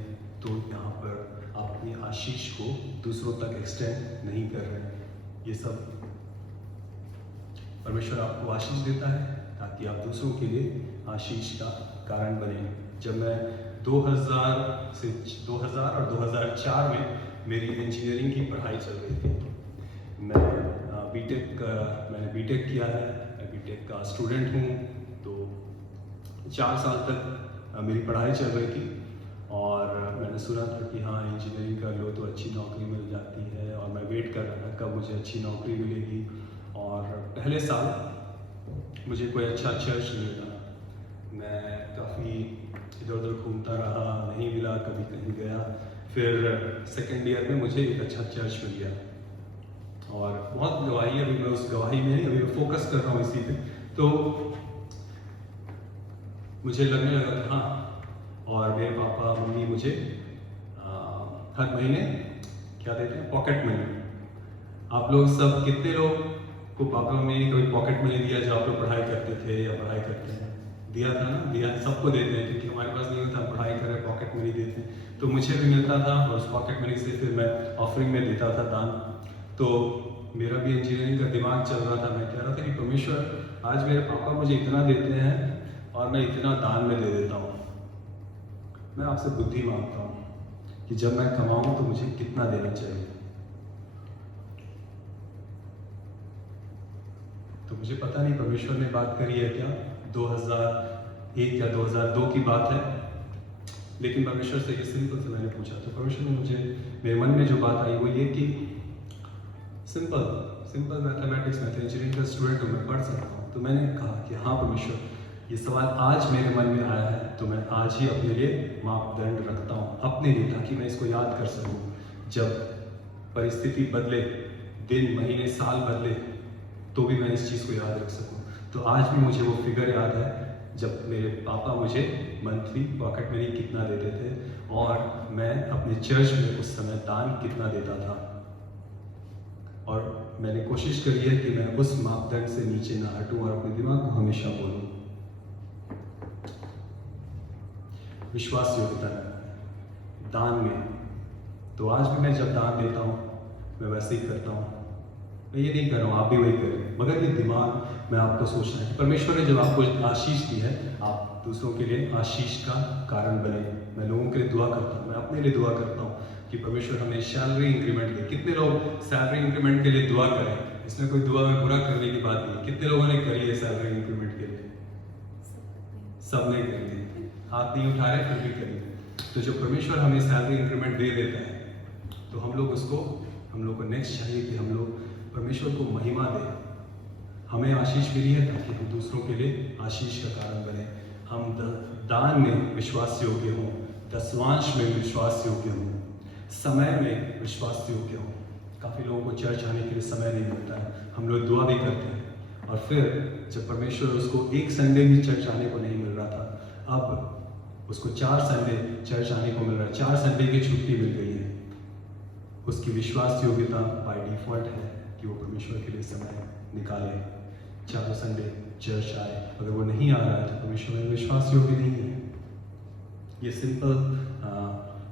तो यहाँ पर आप अपनी आशीष को दूसरों तक एक्सटेंड नहीं कर रहे हैं। ये सब परमेश्वर आपको आशीष देता है ताकि आप दूसरों के लिए आशीष का कारण बने। जब मैं 2000 और 2004 में मेरी इंजीनियरिंग की पढ़ाई चल रही थी, मैंने बीटेक किया है, मैं बीटेक का स्टूडेंट हूँ। तो 4 साल तक मेरी पढ़ाई चल रही थी और मैंने सुना था कि हाँ इंजीनियरिंग कर लो तो अच्छी नौकरी मिल जाती है, और मैं वेट कर रहा था कब मुझे अच्छी नौकरी मिलेगी। और पहले साल मुझे कोई अच्छा चर्च नहीं मिला, मैं काफ़ी इधर उधर घूमता रहा, नहीं मिला, कभी कहीं गया। फिर सेकेंड ईयर में मुझे एक अच्छा चर्च मिल गया और बहुत गवाही है, अभी मैं उस गवाही में नहीं, अभी मैं फोकस कर रहा हूँ इसी पे। तो मुझे लगने लगा कि हाँ, और मेरे पापा मम्मी मुझे हर महीने क्या देते हैं, पॉकेट मनी। आप लोग सब कितने लोग को पापा मम्मी ने कभी पॉकेट मनी दिया जब आप लोग पढ़ाई करते थे या पढ़ाई करते हैं? दिया था ना, दिया, सबको देते हैं, क्योंकि हमारे पास नहीं होता, पढ़ाई कर रहे पॉकेट मनी देते हैं। तो मुझे भी मिलता था और उस पॉकेट मनी से फिर मैं ऑफरिंग में देता था, दान। तो मेरा भी इंजीनियरिंग का दिमाग चल रहा था, मैं कह रहा था कि परमेश्वर आज मेरे पापा मुझे इतना देते हैं और मैं इतना दान में दे देता हूँ। मैं आपसे बुद्धि मांगता हूँ कि जब मैं कमाऊँ तो मुझे कितना देना चाहिए। तो मुझे पता नहीं परमेश्वर ने बात करी है क्या, 2001 या 2002 की बात है, लेकिन परमेश्वर से ये सिंपल से मैंने पूछा। तो परमेश्वर ने मुझे, मेरे मन में जो बात आई वो ये कि सिंपल मैथमेटिक्स में, इंजीनियरिंग का स्टूडेंट हूँ, मैं पढ़ सकता हूँ। तो मैंने कहा कि हाँ परमेश्वर, ये सवाल आज मेरे मन में आया है, तो मैं आज ही अपने लिए मापदंड रखता हूँ अपने लिए, ताकि मैं इसको याद कर सकूँ। जब परिस्थिति बदले, दिन महीने साल बदले, तो भी मैं इस चीज़ को याद रख सकूँ। तो आज भी मुझे वो फिगर याद है जब मेरे पापा मुझे मंथली पॉकेट मनी कितना देते थे और मैं अपने चर्च में उस समय दान कितना देता था। और मैंने कोशिश करी है कि मैं उस मापदंड से नीचे ना हटूं और अपने दिमाग को हमेशा बोलूं। विश्वास योग्यता दान में, तो आज भी मैं जब दान देता हूँ मैं वैसे ही करता हूँ। मैं ये नहीं कर रहा हूँ आप भी वही करें, मगर ये दिमाग में आपको सोचना है कि परमेश्वर ने जब आपको आशीष दी है, आप दूसरों के लिए आशीष का कारण बने। मैं लोगों के लिए दुआ करता हूँ, मैं अपने लिए दुआ करता हूँ कि परमेश्वर हमें सैलरी इंक्रीमेंट दे। कितने लोग सैलरी इंक्रीमेंट के लिए दुआ करें? इसमें कोई दुआ में बुरा करने की बात नहीं। कितने लोगों ने करी है सैलरी इंक्रीमेंट के लिए? सबने करी है, हाथ नहीं उठा रहे फिर भी करी। तो जब परमेश्वर हमें सैलरी इंक्रीमेंट दे देता है तो हम लोग को नेक्स्ट चाहिए कि हम लोग परमेश्वर को महिमा दें। हमें आशीष मिली है ताकि हम दूसरों के लिए आशीष का कारण बने। हम दान में विश्वास योग्य हों, दसवांश में विश्वास योग्य हों, समय में विश्वास योग्य हों। काफ़ी लोगों को चर्च आने के लिए समय नहीं मिलता है, हम लोग दुआ भी करते हैं और फिर जब परमेश्वर उसको एक संडे भी चर्च आने को नहीं मिल रहा था, अब उसको 4 संडे चर्च आने को मिल रहा है, 4 संडे की छुट्टी मिल गई है। उसकी विश्वास योग्यता बाय डिफॉल्ट है कि वो परमेश्वर के लिए समय निकाले, 4 संडे चर्च आए। अगर वो नहीं आ रहा है तो परमेश्वर में विश्वास योग्य नहीं है। ये सिंपल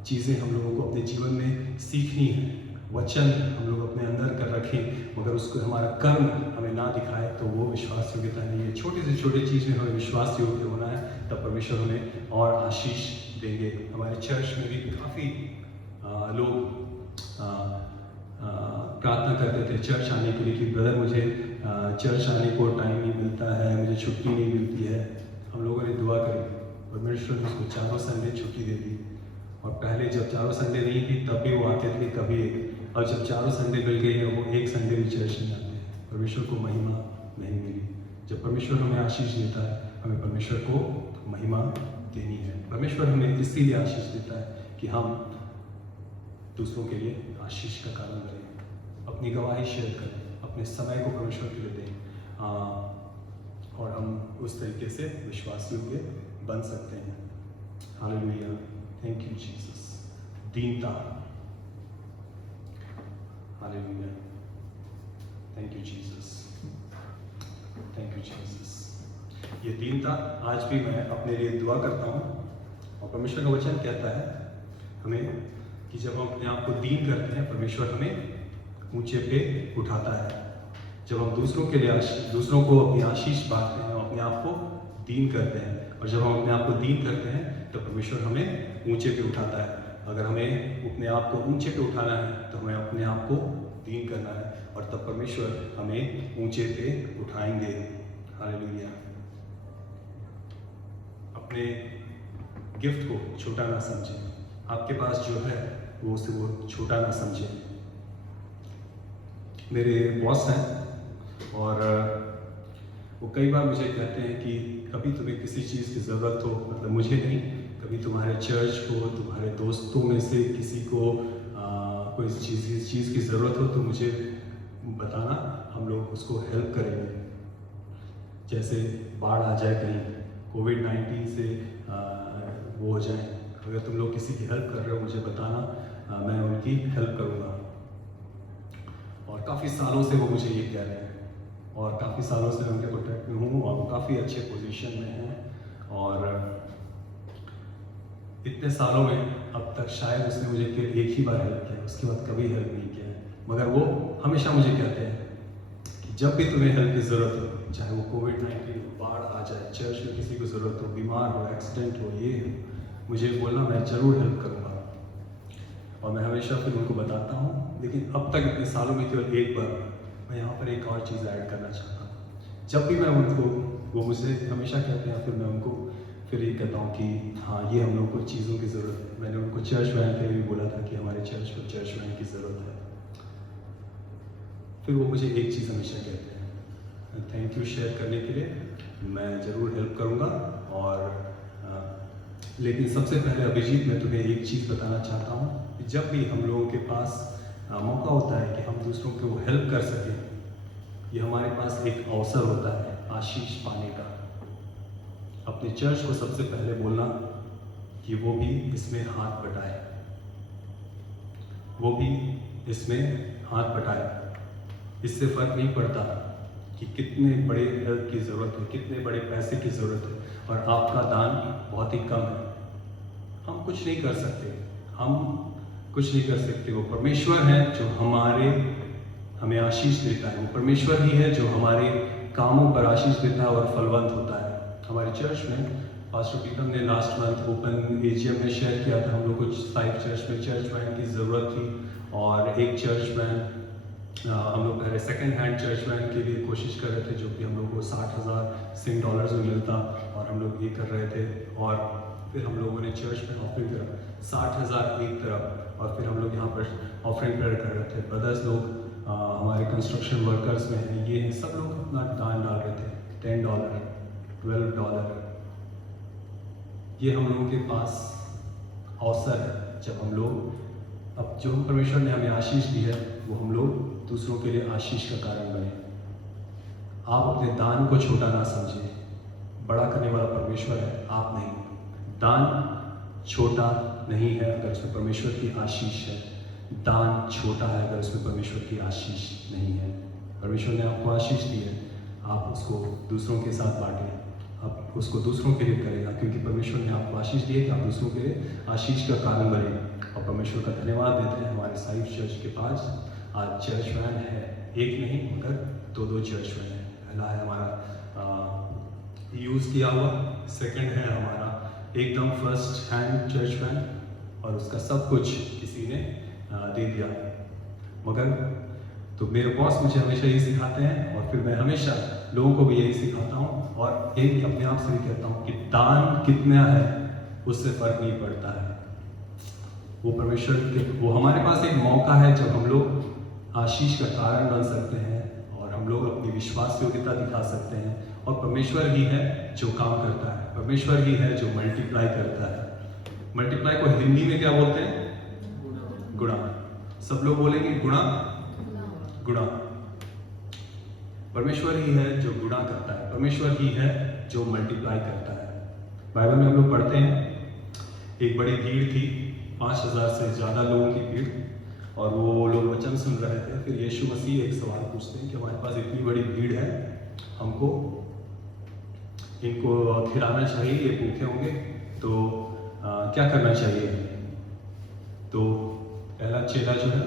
चीज़ें हम लोगों को अपने जीवन में सीखनी है। वचन हम लोग अपने अंदर कर रखें, मगर उसको हमारा कर्म हमें ना दिखाए तो वो विश्वास योग्यता नहीं है। छोटी से छोटी चीज़ में हमें विश्वास योग्य होना है, तब परमेश्वर हमें और आशीष देंगे। हमारे चर्च में भी काफ़ी लोग प्रार्थना करते थे चर्च आने के लिए कि ब्रदर मुझे चर्च आने को टाइम नहीं मिलता है, मुझे छुट्टी नहीं मिलती है। हम लोगों ने दुआ करी, परमेश्वर ने उसको 4 संडे छुट्टी दे दी। और पहले जब 4 संडे नहीं थी तब भी वो आते थे कभी एक, और जब 4 संडे मिल गई है वो एक संडे भी चर्च नहीं आते। परमेश्वर को महिमा नहीं मिली। जब परमेश्वर हमें आशीष देता है, हमें परमेश्वर को महिमा देनी है। परमेश्वर हमें इसीलिए आशीष देता है कि हम दूसरों के लिए आशीष का कारण बने, अपनी गवाही शेयर करें, अपने समय को परमेश्वर के लिए दें, और हम उस तरीके से विश्वास योग्य बन सकते हैं। Hallelujah, thank you Jesus. दीनता, hallelujah, thank you Jesus, thank you Jesus. ये दीनता आज भी मैं अपने लिए दुआ करता हूँ, और परमेश्वर का वचन कहता है हमें कि जब हम अपने आप को दीन करते हैं, परमेश्वर हमें ऊंचे पे उठाता है। जब हम दूसरों के लिए दूसरों को अपनी आशीष बांटते हैं, अपने आप को दीन करते हैं, और जब हम अपने आप को दीन करते हैं तो परमेश्वर हमें ऊंचे पे उठाता है। अगर हमें अपने आप को ऊंचे पे उठाना है तो हमें अपने आप को दीन करना है, और तब परमेश्वर हमें ऊंचे पे उठाएंगे। हालेलुया। अपने गिफ्ट को छोटा ना समझें। आपके पास जो है वो उसे वो छोटा ना समझें। मेरे बॉस हैं और वो कई बार मुझे कहते हैं कि कभी तुम्हें किसी चीज़ की ज़रूरत हो, मतलब मुझे नहीं, कभी तुम्हारे चर्च को, तुम्हारे दोस्तों में से किसी को कोई चीज़ की ज़रूरत हो तो मुझे बताना, हम लोग उसको हेल्प करेंगे। जैसे बाढ़ आ जाए कहीं, कोविड-19 से वो हो जाए, अगर तुम लोग किसी की हेल्प कर रहे हो मुझे बताना, मैं उनकी हेल्प करूँगा। और काफ़ी सालों से वो मुझे ये कह रहे हैं और काफ़ी सालों से मैं उनके कॉन्टैक्ट में हूँ और वो काफ़ी अच्छे पोजीशन में हैं। और इतने सालों में अब तक शायद उसने मुझे केवल एक ही बार हेल्प किया, उसके बाद कभी हेल्प नहीं किया है। मगर वो हमेशा मुझे कहते हैं कि जब भी तुम्हें हेल्प की ज़रूरत हो, चाहे वो कोविड-19 हो, बाढ़ आ जाए, चर्च में किसी को ज़रूरत हो, बीमार हो, एक्सीडेंट हो, ये हो, मुझे बोलना, मैं ज़रूर हेल्प करूँगा। और मैं हमेशा फिर उनको बताता हूँ। लेकिन अब तक इतने सालों में केवल एक बार मैं यहाँ पर एक और चीज़ ऐड करना चाहता हूँ। जब भी मैं उनको, वो मुझसे हमेशा कहते हैं, फिर मैं उनको फिर ये कहता हूँ कि हाँ, ये हम लोग को चीज़ों की ज़रूरत है। मैंने उनको चर्च वैन के लिए भी बोला था कि हमारे चर्च को चर्च वैन की ज़रूरत है। फिर वो मुझे एक चीज़ हमेशा कहते हैं, थैंक यू शेयर करने के लिए, मैं ज़रूर हेल्प करूँगा। और लेकिन सबसे पहले अभिजीत, मैं तुम्हें एक चीज़ बताना चाहता हूँ कि जब भी हम लोगों के पास मौका होता है कि हम दूसरों को हेल्प कर सकें, ये हमारे पास एक अवसर होता है आशीष पाने का। अपने चर्च को सबसे पहले बोलना कि वो भी इसमें हाथ बटाए, वो भी इसमें हाथ बटाए। इससे फ़र्क नहीं पड़ता कि कितने बड़े हेल्प की ज़रूरत है, कितने बड़े पैसे की ज़रूरत है, और आपका दान बहुत ही कम है। हम कुछ नहीं कर सकते, हम कुछ नहीं कर सकते। वो परमेश्वर है जो हमें आशीष देता है। वो परमेश्वर ही है जो हमारे कामों पर आशीष देता है और फलवंत होता है। हमारे चर्च में पास्टर प्रीतम ने लास्ट मंथ ओपन एजीएम में शेयर किया था, हम लोग को 5 चर्च में चर्च वैन की ज़रूरत थी, और एक चर्च वैन हम लोग पहले सेकेंड हैंड चर्च वैन के लिए कोशिश कर रहे थे, जो कि हम लोग को $60,000 में मिलता, और हम लोग ये कर रहे थे। और फिर हम लोगों ने चर्च में ऑफरिंग करा 60,000 एक तरफ, और फिर हम लोग यहाँ पर ऑफरिंग प्रेयर कर रहे थे। ब्रदर्स लोग हमारे कंस्ट्रक्शन वर्कर्स में हैं, ये हैं, सब लोग अपना दान डाल रहे थे, $10, $12। ये हम लोगों के पास अवसर है, जब हम लोग, अब जो परमेश्वर ने हमें आशीष दी है, वो हम लोग दूसरों के लिए आशीष का कारण बने। आप अपने दान को छोटा ना समझिए, बड़ा करने वाला परमेश्वर है, आप नहीं। दान छोटा नहीं है अगर उसमें परमेश्वर की आशीष है, दान छोटा है अगर उसमें परमेश्वर की आशीष नहीं है। परमेश्वर ने आपको आशीष दी है, आप उसको दूसरों के साथ बांटें, आप उसको दूसरों के लिए करेगा, क्योंकि परमेश्वर ने आपको आशीष दी है कि आप दूसरों के लिए आशीष का कारण बने। और परमेश्वर का धन्यवाद देते हैं। हमारे साइफ चर्च के पास आज चर्च वैन है, एक नहीं मगर 2-2 चर्च वैन है। पहला है हमारा यूज़ किया हुआ, सेकंड है हमारा एकदम फर्स्ट हैंड चर्च वैन, और उसका सब कुछ किसी ने दे दिया। मगर तो मेरे बॉस मुझे हमेशा यही सिखाते हैं, और फिर मैं हमेशा लोगों को भी यही सिखाता हूँ, और यही अपने आप से भी कहता हूँ कि दान कितना है उससे फ़र्क नहीं पड़ता है। वो परमेश्वर के, वो हमारे पास एक मौका है जब हम लोग आशीष का कारण बन सकते हैं, और हम लोग अपनी विश्वास योग्यता दिखा सकते हैं। और परमेश्वर ही है जो काम करता है, परमेश्वर ही है जो मल्टीप्लाई करता है। मल्टीप्लाई को हिंदी में क्या बोलते हैं? गुणा। सब लोग बोलेंगे गुणा, गुणा। परमेश्वर ही है जो गुणा करता है, परमेश्वर ही है जो मल्टीप्लाई करता है। बाइबल में हम लोग पढ़ते हैं, एक बड़ी भीड़ थी, 5,000 से ज़्यादा लोगों की भीड़, और वो लोग वचन सुन रहे थे। फिर यीशु मसीह एक सवाल पूछते हैं कि हमारे पास इतनी बड़ी भीड़ है, हमको इनको खिलाना चाहिए, ये भूखे होंगे, तो क्या करना चाहिए? तो पहला चेला जो है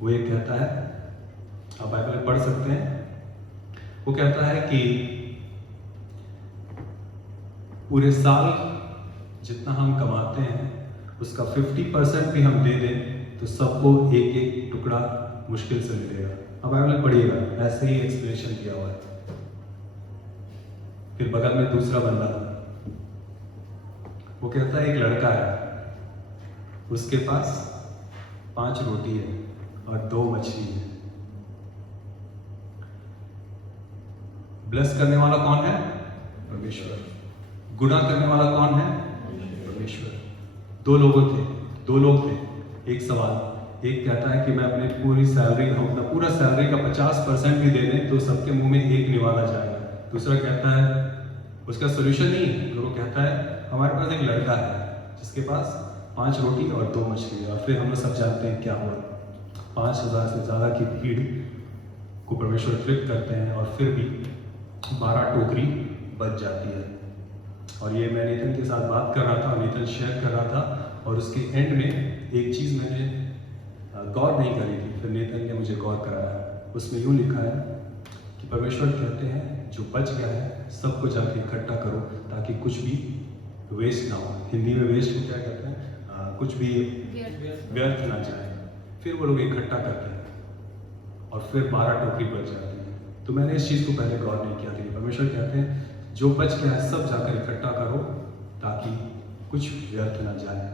वो ये कहता है, आप बाइबल में पढ़ सकते हैं, वो कहता है कि पूरे साल जितना हम कमाते हैं उसका 50% भी हम दे दें तो सबको एक एक टुकड़ा मुश्किल से मिलेगा। अब बाइबल में पढ़िएगा, ऐसे ही एक्सप्लेनेशन दिया हुआ है। फिर बगल में दूसरा बंदा, वो कहता है एक लड़का है, उसके पास 5 रोटी है और 2 मछली है। ब्लेस करने वाला कौन है? परमेश्वर। गुनाह करने वाला कौन है? परमेश्वर। 2 लोग थे, एक सवाल, एक कहता है कि मैं अपनी पूरी सैलरी अपना पूरा सैलरी का 50% भी दे दें तो सबके मुंह में एक निवाला जाएगा। दूसरा कहता है उसका सोल्यूशन नहीं है, तो वो कहता है हमारे पास एक लड़का है जिसके पास 5 रोटी और 2 मछली है। और फिर हम लोग सब जानते हैं क्या हुआ, 5000 से ज़्यादा की भीड़ को परमेश्वर फ्लिप करते हैं और फिर भी 12 टोकरी बच जाती है। और ये मैं नीतन के साथ बात कर रहा था, नीतन शेयर कर रहा था और उसके एंड में एक चीज़ मैंने गौर नहीं करी थी, फिर नीतन ने मुझे गौर कराया। उसमें यूँ लिखा है कि परमेश्वर कहते हैं जो बच गया है सबको जाके इकट्ठा करो ताकि कुछ भी वेस्ट ना हो। हिंदी में वेस्ट को क्या कहते हैं, कुछ भी व्यर्थ ना जाए। फिर वो लोग इकट्ठा करते हैं और फिर 12 टोकरी बच जाती है। तो मैंने इस चीज़ को पहले गौर नहीं किया था। परमेश्वर कहते हैं जो बच गया है सब जाकर इकट्ठा करो ताकि कुछ व्यर्थ ना जाए।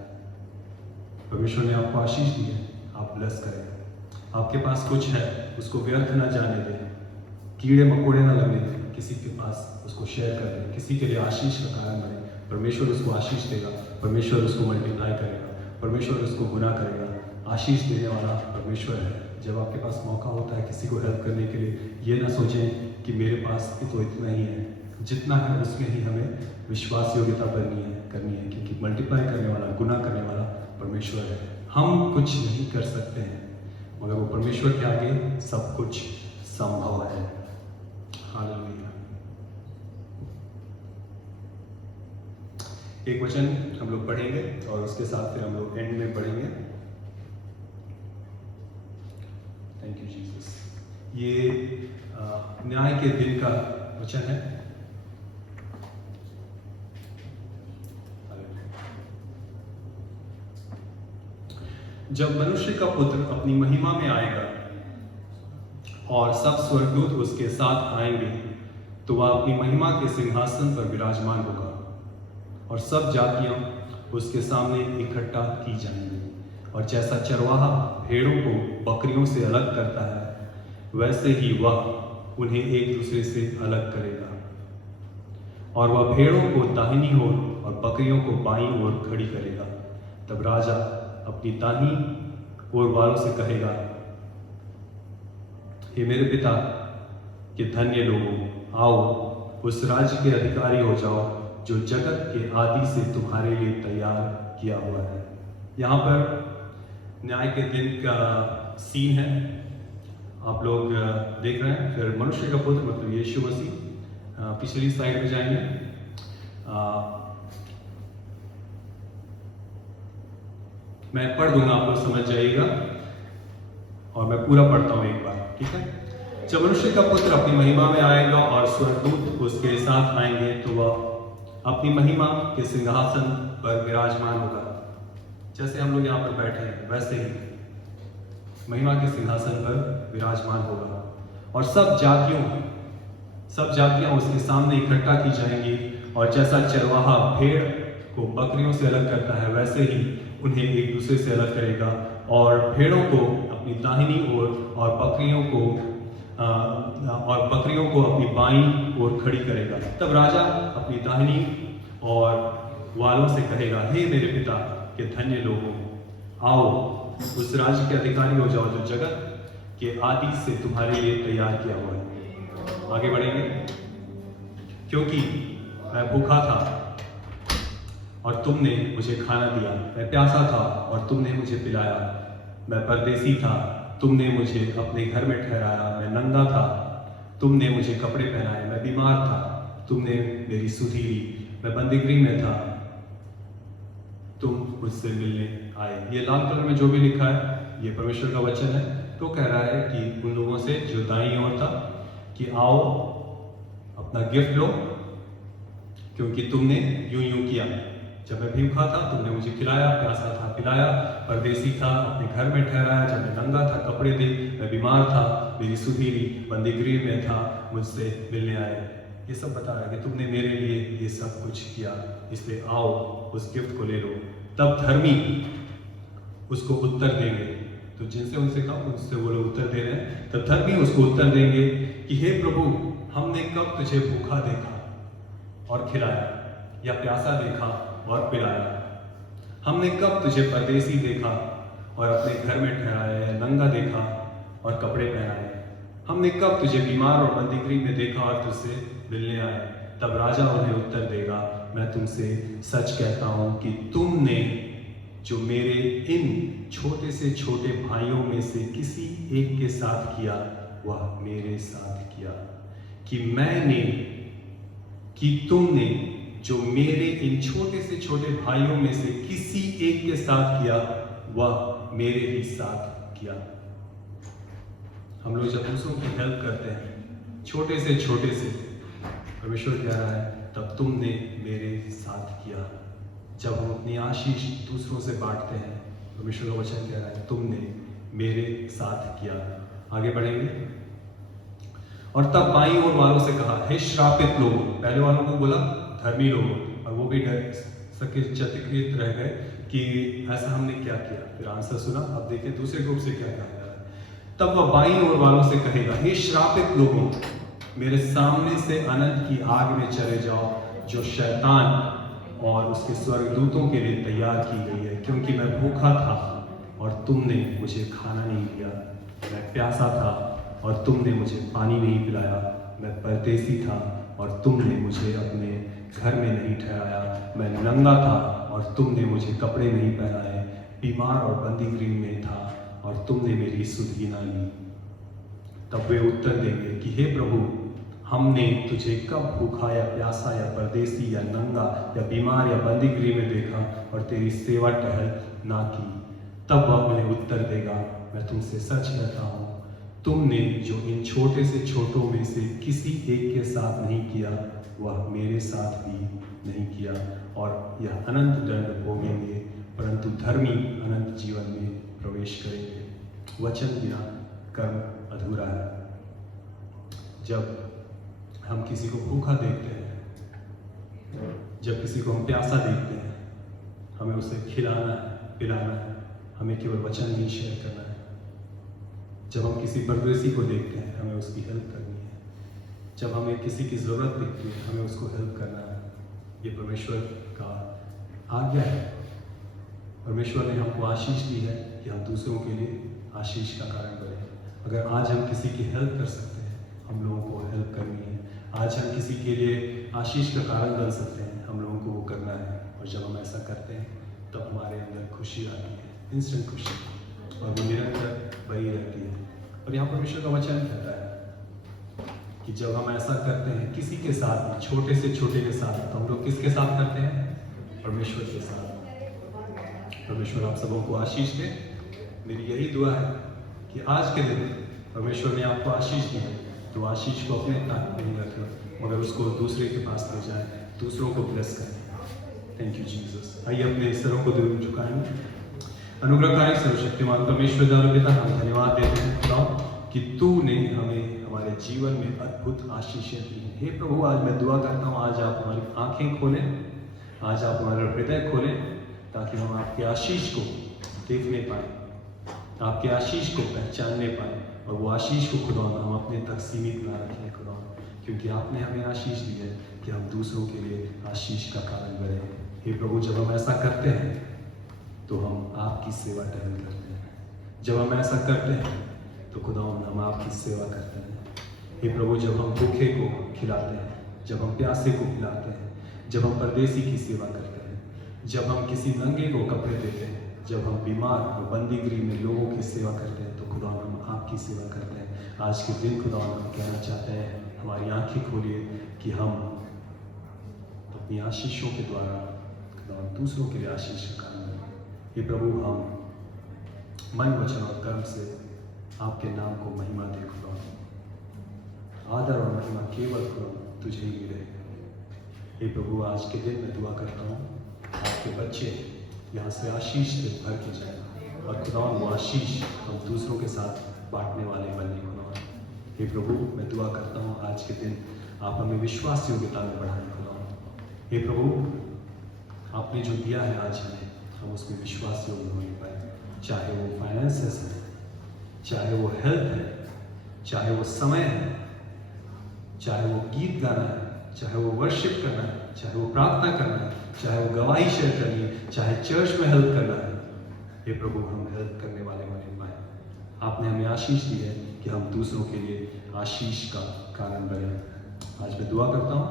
परमेश्वर ने आपको आशीष दी है, आप ब्लेस करें। आपके पास कुछ है उसको व्यर्थ ना जाने दें, कीड़े मकोड़े ना लगने दें, किसी के पास उसको शेयर कर दें, किसी के लिए आशीष का कारण बने। परमेश्वर उसको आशीष देगा, परमेश्वर उसको मल्टीप्लाई करेगा, परमेश्वर उसको गुना करेगा। आशीष देने वाला परमेश्वर है। जब आपके पास मौका होता है किसी को हेल्प करने के लिए, ये ना सोचें कि मेरे पास तो इतना ही है, जितना है उसमें ही हमें विश्वास योग्यता करनी है, क्योंकि मल्टीप्लाई करने वाला, गुना करने वाला परमेश्वर है। हम कुछ नहीं कर सकते हैं मगर वो परमेश्वर के आगे सब कुछ संभव है। हालेलुया। एक वचन हम लोग पढ़ेंगे और उसके साथ फिर हम लोग एंड में पढ़ेंगे। Thank you Jesus. ये न्याय के दिन का वचन है। जब मनुष्य का पुत्र अपनी महिमा में आएगा और सब स्वर्गदूत उसके साथ आएंगे तो वह अपनी महिमा के सिंहासन पर विराजमान होगा और सब जातियां उसके सामने इकट्ठा की जाएंगी। और जैसा चरवाहा भेड़ों को बकरियों से अलग करता है वैसे ही वह उन्हें एक दूसरे से अलग करेगा। और वह भेड़ों को दाहिनी ओर और बकरियों को बाईं ओर खड़ी करेगा। तब राजा अपनी दाहिनी ओर वालों से कहेगा, हे मेरे पिता के धन्य लोगों, आओ उस राज्य के अधिकारी हो जाओ जो जगत के आदि से तुम्हारे लिए तैयार किया हुआ है। यहाँ पर न्याय के दिन का सीन है, आप लोग देख रहे हैं। फिर मनुष्य का पुत्र मतलब यीशु मसीह, पिछली स्लाइड में जाएंगे। मैं पढ़ दूंगा, आप लोग समझ जाइएगा और मैं पूरा पढ़ता हूं एक बार, ठीक है। जब मनुष्य का पुत्र अपनी महिमा में आएगा और स्वर्गदूत उसके साथ आएंगे तो वह अपनी महिमा के सिंहासन पर विराजमान होगा। जैसे हम लोग यहाँ पर बैठे हैं वैसे ही महिमा के सिंहासन पर विराजमान होगा और सब जातियां उसके सामने इकट्ठा की जाएंगी। और जैसा चरवाहा भेड़ को बकरियों से अलग करता है वैसे ही उन्हें एक दूसरे से अलग करेगा और भेड़ों को अपनी दाहिनी ओर और बकरियों को अपनी बाईं ओर खड़ी करेगा। तब राजा अपनी दाहिनी और वालों से कहेगा, हे मेरे पिता के धन्य लोगों, आओ उस राज्य के अधिकारी हो जाओ जो जगत के आदि से तुम्हारे लिए तैयार किया हुआ है। आगे बढ़ेंगे। क्योंकि मैं भूखा था और तुमने मुझे खाना दिया, मैं प्यासा था और तुमने मुझे पिलाया, मैं परदेसी था, तुमने मुझे अपने घर में ठहराया, मैं नंगा था, तुमने मुझे कपड़े पहनाए, मैं बीमार था, तुमने मेरी सुधि ली, मैं बंदीगृह में था, तुम मुझसे मिलने आए। ये लाल कलर में जो भी लिखा है ये परमेश्वर का वचन है। तो कह रहा है कि उन लोगों से जो दाईं ओर था कि आओ अपना गिफ्ट लो, क्योंकि तुमने यूं किया। जब मैं भूखा था तुमने मुझे खिलाया, प्यासा था पिलाया, परदेसी था अपने घर में ठहराया, जब मैं नंगा था कपड़े दे, मैं बीमार था मेरी सुधि ली, बंदीगृह में था मुझसे मिलने आए। ये सब बता रहा है कि तुमने मेरे लिए ये सब कुछ किया, इसलिए आओ उस गिफ्ट को ले लो। तब धर्मी उसको उत्तर देंगे, तो जिनसे उनसे कहा उनसे वो लोग उत्तर दे रहे हैं। तब धर्मी उसको उत्तर देंगे कि हे प्रभु, हमने कब तुझे भूखा देखा और खिलाया, या प्यासा देखा और पिलाया? हमने कब तुझे परदेसी देखा और अपने घर में ठहराया है, नंगा देखा और कपड़े पहनाए। हमने कब तुझे बीमार और बंदीगृह में देखा और तुझसे मिलने आए? तब राजा उन्हें उत्तर देगा, मैं तुमसे सच कहता हूं कि तुमने जो मेरे इन छोटे से छोटे भाइयों में से किसी एक के साथ किया, वह मेरे साथ किया। कि तुमने जो मेरे इन छोटे से छोटे भाइयों में से किसी एक के साथ किया, वह मेरे ही साथ किया। हम लोग जब दूसरों की हेल्प करते हैं, छोटे से, परमेश्वर कह रहा है, तब तुमने मेरे साथ किया। जब हम अपनी आशीष दूसरों से बांटते हैं, परमेश्वर का वचन कह रहा है, तुमने मेरे साथ किया। आगे बढ़ेंगे। और तब बाईं ओर वालों से कहा, हे श्रापित लोगों। पहले वालों को बोला धर्मी लोगों, और वो भी चकित रह गए कि ऐसा हमने क्या किया। फिर आंसर सुना। अब देखिए दूसरे ग्रुप से क्या कहा जा रहा है। तब वह बाईं ओर वालों से कहेगा, हे श्रापित लोगों, मेरे सामने से अनंत की आग में चले जाओ, जो शैतान और उसके स्वर्गदूतों के लिए तैयार की गई है। क्योंकि मैं भूखा था और तुमने मुझे खाना नहीं दिया, मैं प्यासा था और तुमने मुझे पानी नहीं पिलाया, मैं परदेसी था और तुमने मुझे अपने घर में नहीं ठहराया, मैं नंगा था और तुमने मुझे कपड़े नहीं पहनाए, बीमार और बंदीगृह में था और तुमने मेरी सुधि ना ली। तब वे उत्तर देंगे कि हे प्रभु, हमने तुझे कब भूखा या प्यासा या परदेसी या नंगा या बीमार या बंदीगृह में देखा और तेरी सेवा टहल ना की? तब वह उन्हें उत्तर देगा, मैं तुमसे सच कहता हूँ, तुमने जो इन छोटे से छोटों में से किसी एक के साथ नहीं किया, वह मेरे साथ भी नहीं किया। और यह अनंत दंड भोगेंगे, परंतु धर्मी अनंत जीवन में प्रवेश करेंगे। वचन बिना कर्म अधूरा है। जब हम किसी को भूखा देखते हैं, जब किसी को हम प्यासा देखते हैं, हमें उसे खिलाना है, पिलाना है, हमें केवल वचन नहीं शेयर करना है। जब हम किसी परदेसी को देखते हैं, हमें उसकी हेल्प करनी है। जब हमें किसी की ज़रूरत दिखती है, हमें उसको हेल्प करना है। ये परमेश्वर का आज्ञा है। परमेश्वर ने हमको आशीष दी है कि हम दूसरों के लिए आशीष का कारण बने। अगर आज हम किसी की हेल्प कर सकते हैं, हम लोगों को हेल्प करनी है। आज हम किसी के लिए आशीष का कारण बन सकते हैं, हम लोगों को वो करना है। और जब हम ऐसा करते हैं, तब हमारे अंदर खुशी आती है, इंस्टेंट खुशी, और वो निरंतर बनी रहती है। और यहाँ परमेश्वर का वचन कहता है कि जब हम ऐसा करते हैं किसी के साथ, छोटे से छोटे के साथ, तो हम लोग किसके साथ करते हैं? परमेश्वर के साथ। परमेश्वर आप सबों को आशीष दे। मेरी यही दुआ है कि आज के दिन परमेश्वर ने आपको आशीष दी है, तो आशीष को अपने तक नहीं रखें, मगर उसको दूसरे के पास ले जाए, दूसरों को ब्लेस करें। Thank you Jesus. आइए अपने सिरों को दूर झुकाएंगे। अनुग्रहकारी सर्वशक्तिमान परमेश्वर पिता, हम धन्यवाद देते हैं खुदा कि तूने हमें हमारे जीवन में अद्भुत आशीषें दी हैं। हे प्रभु, आज मैं दुआ करता हूँ, आज आप हमारी आंखें खोलें, आज आप हमारे हृदय खोलें, ताकि हम आपके आशीष को देखने पाए, आपके आशीष को पहचानने पाए, और वो आशीष को खुदा हम अपने तक सीमित ना रखें खुदा, क्योंकि आपने हमें आशीष दी है कि हम दूसरों के लिए आशीष का कारण बने। हे प्रभु, जब हम ऐसा करते हैं तो हम आपकी सेवा टहल करते हैं। जब हम ऐसा करते हैं तो खुदा हम आपकी सेवा करते हैं। हे प्रभु, जब हम भूखे को खिलाते हैं, जब हम प्यासे को खिलाते हैं, जब हम परदेसी की सेवा करते हैं, जब हम किसी नंगे को कपड़े देते हैं, जब हम बीमार और बंदीगृह में लोगों की सेवा करते हैं, तो खुदा हम आपकी सेवा करते हैं। आज के दिन खुदा हम कहना चाहते हैं, हमारी आंखें खोलिए कि हम अपनी आशीषों के द्वारा खुदा दूसरों के लिए आशीष का कारण बने। हे प्रभु, हम मन, वचन और कर्म से आपके नाम को महिमा दे खुदा। आदर और महिमा केवल खुदा तुझे ही मिले। हे प्रभु, आज के दिन मैं दुआ करता हूँ आपके बच्चे यहाँ से आशीष से भर के जाए, और खुदा वो आशीष हम दूसरों के साथ बांटने वाले बने खुदा। हे प्रभु, मैं दुआ करता हूँ आज के दिन आप हमें विश्वास योग्यता में बढ़ाएं खुदा। हे प्रभु, आपने जो दिया है आज हमें, हम उसमें विश्वास योग्य हो पाए, चाहे वो फाइनेंसेस है, चाहे वो हेल्थ है, चाहे वो समय है, चाहे वो गीत गाना है, चाहे वो वर्शिप करना है, चाहे वो प्रार्थना करना है, चाहे वो गवाही शेयर करनी है, चाहे चर्च में हेल्प करना है। हे प्रभु हम हेल्प करने वाले बने पाए। आपने हमें आशीष दी है कि हम दूसरों के लिए आशीष का कारण बने। आज मैं दुआ करता हूँ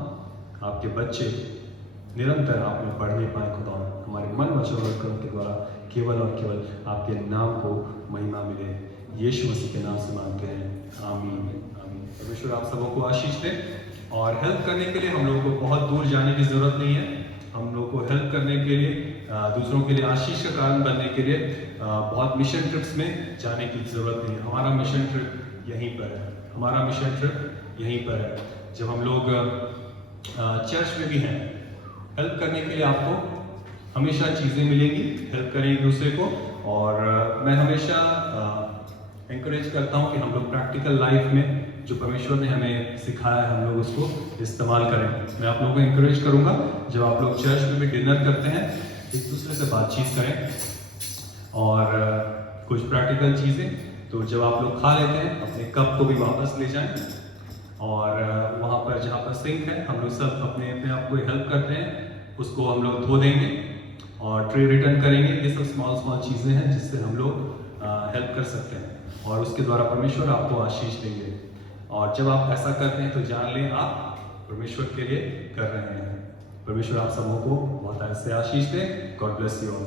आपके बच्चे निरंतर आप में पढ़ने पाए खुदा, हमारे मन वचन और कर्म के द्वारा केवल और केवल आपके नाम को महिमा मिले। यीशु मसीह के नाम से मांगते हैं, आमीन आमीन। परमेश्वर आप सबों को आशीष दे। और हेल्प करने के लिए हम लोगों को बहुत दूर जाने की ज़रूरत नहीं है। हम लोग को हेल्प करने के लिए, दूसरों के लिए आशीष का कारण बनने के लिए बहुत मिशन ट्रिप्स में जाने की ज़रूरत नहीं है। हमारा मिशन ट्रिप यहीं पर है, हमारा मिशन ट्रिप यहीं पर है। जब हम लोग चर्च में भी हैं, हेल्प करने के लिए आपको हमेशा चीज़ें मिलेंगी, हेल्प करें एक दूसरे को। और मैं हमेशा एंकरेज करता हूँ कि हम लोग प्रैक्टिकल लाइफ में जो परमेश्वर ने हमें सिखाया है, हम लोग उसको इस्तेमाल करें। मैं आप लोगों को एंकरेज करूँगा, जब आप लोग चर्च में भी डिनर करते हैं, एक दूसरे से बातचीत करें और कुछ प्रैक्टिकल चीज़ें। तो जब आप लोग खा लेते हैं, अपने कप को भी वापस ले जाएं और वहाँ पर जहाँ पर सिंक है, हम लोग सब अपने अपने आप को हेल्प करते हैं, उसको हम लोग धो देंगे और ट्रे रिटर्न करेंगे। ये सब स्मॉल स्मॉल चीज़ें हैं जिससे हम लोग हेल्प कर सकते हैं और उसके द्वारा परमेश्वर आपको आशीष देंगे। और जब आप ऐसा करते हैं तो जान लें आप परमेश्वर के लिए कर रहे हैं। परमेश्वर आप सबों को बहुत ऐसे आशीष दे। God bless you all.